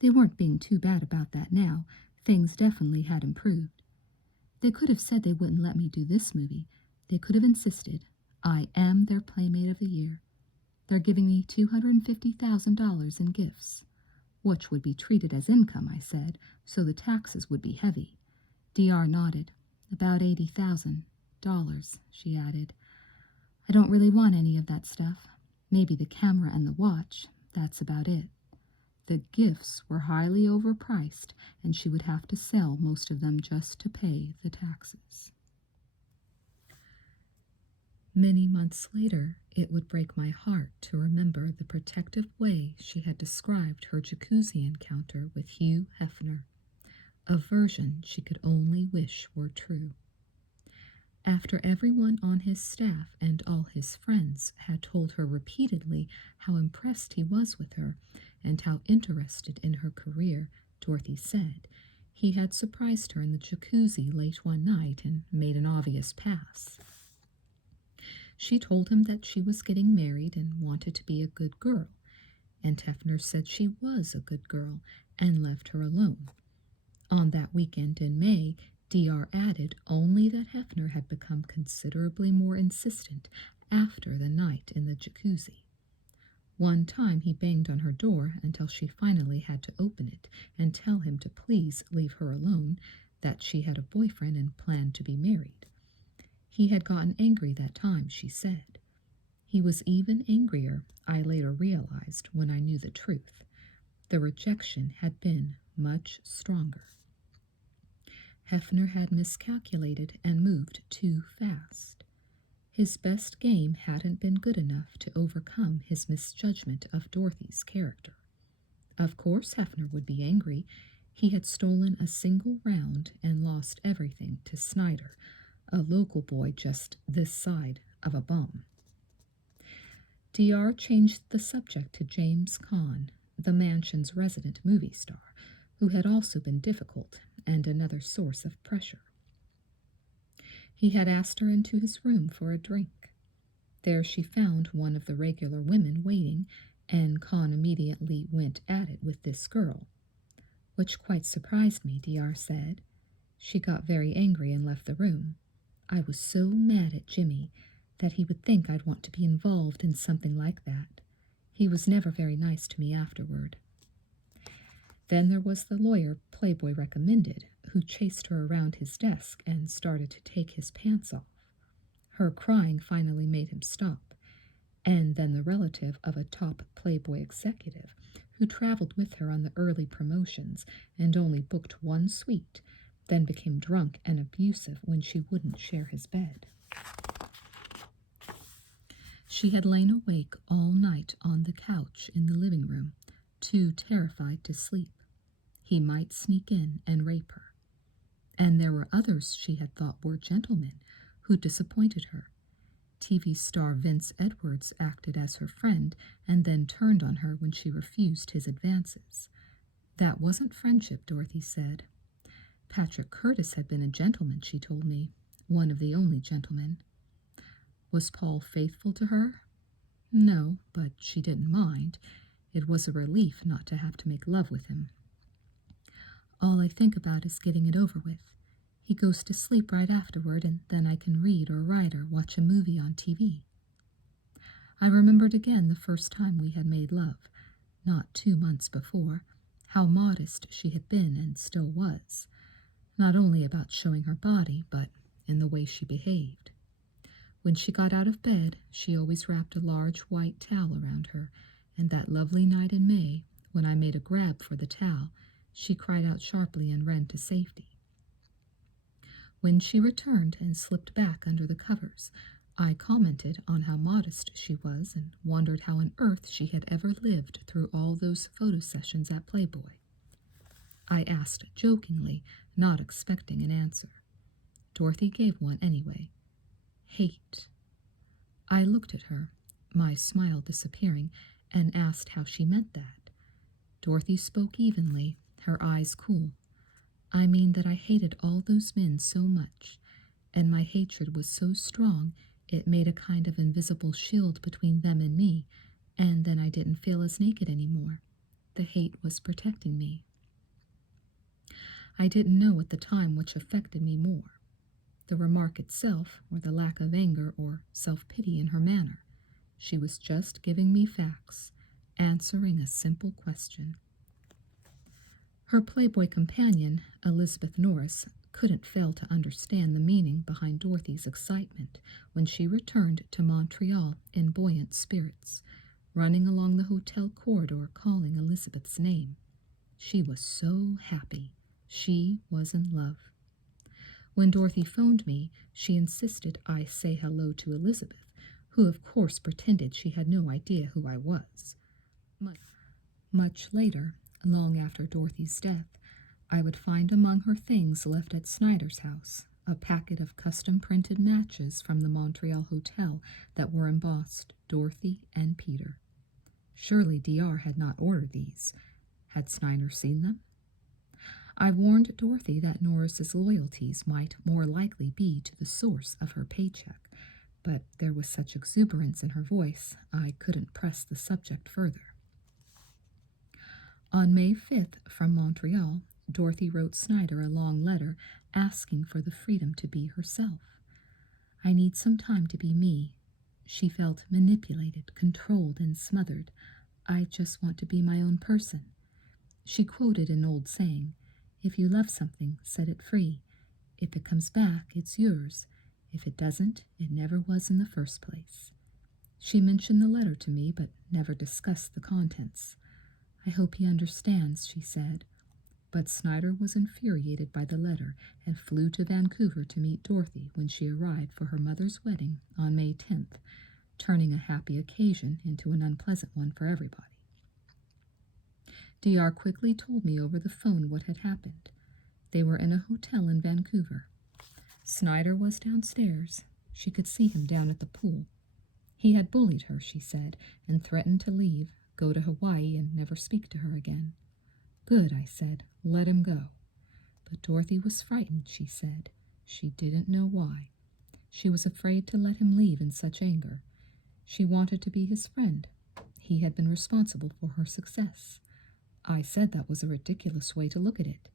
They weren't being too bad about that now, Things definitely had improved. They could have said they wouldn't let me do this movie. They could have insisted, I am their Playmate of the Year. They're giving me $250,000 in gifts, which would be treated as income, I said, so the taxes would be heavy. DR nodded. About $80,000, she added. I don't really want any of that stuff. Maybe the camera and the watch, that's about it. The gifts were highly overpriced, and she would have to sell most of them just to pay the taxes. Many months later, it would break my heart to remember the protective way she had described her jacuzzi encounter with Hugh Hefner, a version she could only wish were true. After everyone on his staff and all his friends had told her repeatedly how impressed he was with her and how interested in her career, Dorothy said, he had surprised her in the jacuzzi late one night and made an obvious pass. She told him that she was getting married and wanted to be a good girl, and Hefner said she was a good girl and left her alone. On that weekend in May, DR added only that Hefner had become considerably more insistent after the night in the jacuzzi. One time he banged on her door until she finally had to open it and tell him to please leave her alone, that she had a boyfriend and planned to be married. He had gotten angry that time, she said. He was even angrier, I later realized when I knew the truth. The rejection had been much stronger. Hefner had miscalculated and moved too fast. His best game hadn't been good enough to overcome his misjudgment of Dorothy's character. Of course Hefner would be angry. He had stolen a single round and lost everything to Snyder, a local boy just this side of a bum. DR changed the subject to James Caan, the mansion's resident movie star, who had also been difficult and another source of pressure. He had asked her into his room for a drink. There she found one of the regular women waiting, and Caan immediately went at it with this girl, which quite surprised me, DR said. She got very angry and left the room. I was so mad at Jimmy that he would think I'd want to be involved in something like that. He was never very nice to me afterward. Then there was the lawyer Playboy recommended, who chased her around his desk and started to take his pants off. Her crying finally made him stop. And then the relative of a top Playboy executive, who traveled with her on the early promotions and only booked one suite, then became drunk and abusive when she wouldn't share his bed. She had lain awake all night on the couch in the living room, too terrified to sleep. He might sneak in and rape her. And there were others she had thought were gentlemen who disappointed her. TV star Vince Edwards acted as her friend and then turned on her when she refused his advances. That wasn't friendship, Dorothy said. Patrick Curtis had been a gentleman, she told me, one of the only gentlemen. Was Paul faithful to her? No, but she didn't mind. It was a relief not to have to make love with him. All I think about is getting it over with. He goes to sleep right afterward, and then I can read or write or watch a movie on TV. I remembered again the first time we had made love, not 2 months before, how modest she had been and still was, not only about showing her body, but in the way she behaved. When she got out of bed, she always wrapped a large white towel around her, and that lovely night in May, when I made a grab for the towel, she cried out sharply and ran to safety. When she returned and slipped back under the covers, I commented on how modest she was and wondered how on earth she had ever lived through all those photo sessions at Playboy. I asked jokingly, not expecting an answer. Dorothy gave one anyway. Hate. I looked at her, my smile disappearing, and asked how she meant that. Dorothy spoke evenly, her eyes cool. I mean that I hated all those men so much, and my hatred was so strong it made a kind of invisible shield between them and me, and then I didn't feel as naked anymore. The hate was protecting me. I didn't know at the time which affected me more, the remark itself or the lack of anger or self-pity in her manner. She was just giving me facts, answering a simple question. Her Playboy companion, Elizabeth Norris, couldn't fail to understand the meaning behind Dorothy's excitement when she returned to Montreal in buoyant spirits, running along the hotel corridor calling Elizabeth's name. She was so happy. She was in love. When Dorothy phoned me, she insisted I say hello to Elizabeth, who of course pretended she had no idea who I was. Much later, long after Dorothy's death, I would find among her things left at Snyder's house a packet of custom-printed matches from the Montreal hotel that were embossed Dorothy and Peter. Surely DR had not ordered these. Had Snyder seen them? I warned Dorothy that Norris's loyalties might more likely be to the source of her paycheck, but there was such exuberance in her voice I couldn't press the subject further. On May 5th, from Montreal, Dorothy wrote Snyder a long letter asking for the freedom to be herself. I need some time to be me. She felt manipulated, controlled, and smothered. I just want to be my own person. She quoted an old saying, "If you love something, set it free. If it comes back, it's yours. If it doesn't, it never was in the first place." She mentioned the letter to me, but never discussed the contents. "I hope he understands," she said. But Snyder was infuriated by the letter and flew to Vancouver to meet Dorothy when she arrived for her mother's wedding on May 10th, turning a happy occasion into an unpleasant one for everybody. DR quickly told me over the phone what had happened. They were in a hotel in Vancouver. Snyder was downstairs. She could see him down at the pool. He had bullied her, she said, and threatened to leave, go to Hawaii, and never speak to her again. "Good," I said. "Let him go." But Dorothy was frightened, she said. She didn't know why. She was afraid to let him leave in such anger. She wanted to be his friend. He had been responsible for her success. I said that was a ridiculous way to look at it.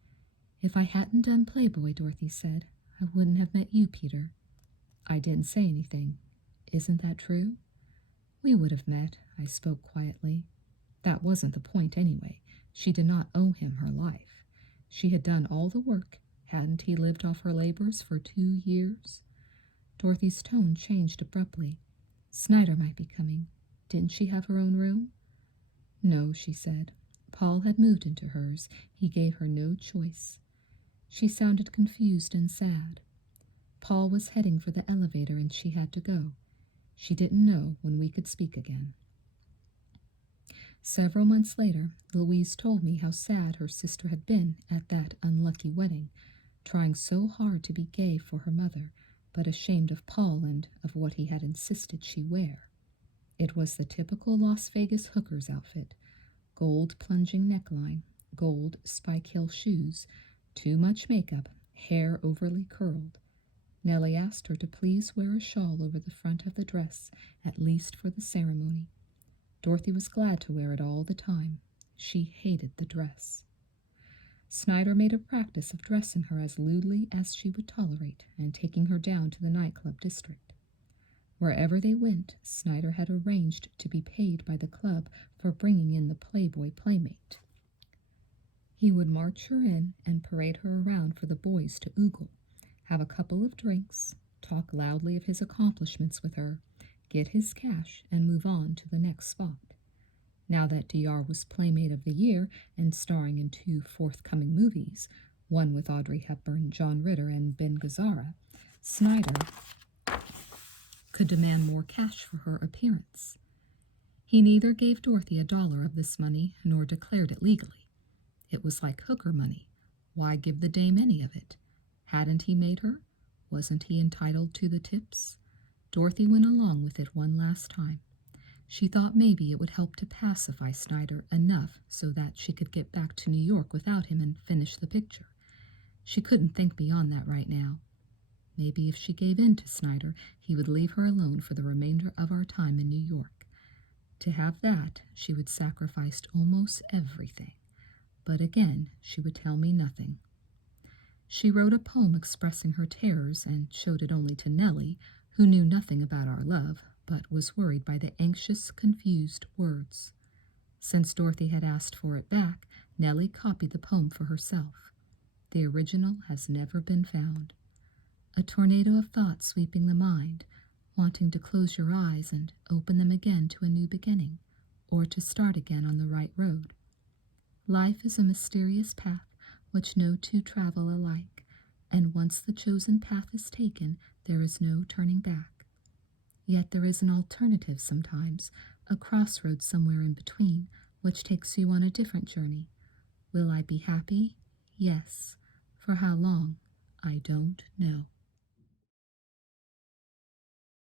"If I hadn't done Playboy," Dorothy said, "I wouldn't have met you, Peter." I didn't say anything. "Isn't that true?" "We would have met," I spoke quietly. That wasn't the point anyway. She did not owe him her life. She had done all the work. Hadn't he lived off her labors for 2 years? Dorothy's tone changed abruptly. "Snyder might be coming. Didn't she have her own room?" "No," she said. "Paul had moved into hers. He gave her no choice." She sounded confused and sad. Paul was heading for the elevator and she had to go. She didn't know when we could speak again. Several months later, Louise told me how sad her sister had been at that unlucky wedding, trying so hard to be gay for her mother, but ashamed of Paul and of what he had insisted she wear. It was the typical Las Vegas hooker's outfit: gold plunging neckline, gold spike heel shoes, too much makeup, hair overly curled. Nellie asked her to please wear a shawl over the front of the dress, at least for the ceremony. Dorothy was glad to wear it all the time. She hated the dress. Snyder made a practice of dressing her as lewdly as she would tolerate and taking her down to the nightclub district. Wherever they went, Snyder had arranged to be paid by the club for bringing in the Playboy playmate. He would march her in and parade her around for the boys to oogle, have a couple of drinks, talk loudly of his accomplishments with her, get his cash, and move on to the next spot. Now that DR was Playmate of the Year and starring in 2 forthcoming movies, one with Audrey Hepburn, John Ritter, and Ben Gazzara, Snyder could demand more cash for her appearance. He neither gave Dorothy $1 of this money nor declared it legally. It was like hooker money. Why give the dame any of it? Hadn't he made her? Wasn't he entitled to the tips? Dorothy went along with it one last time. She thought maybe it would help to pacify Snyder enough so that she could get back to New York without him and finish the picture. She couldn't think beyond that right now. Maybe if she gave in to Snyder, he would leave her alone for the remainder of our time in New York. To have that, she would sacrifice almost everything. But again, she would tell me nothing. She wrote a poem expressing her terrors and showed it only to Nellie, who knew nothing about our love, but was worried by the anxious, confused words. Since Dorothy had asked for it back, Nellie copied the poem for herself. The original has never been found. A tornado of thoughts sweeping the mind, wanting to close your eyes and open them again to a new beginning, or to start again on the right road. Life is a mysterious path which no two travel alike, and once the chosen path is taken, there is no turning back. Yet there is an alternative sometimes, a crossroad somewhere in between, which takes you on a different journey. Will I be happy? Yes. For how long? I don't know.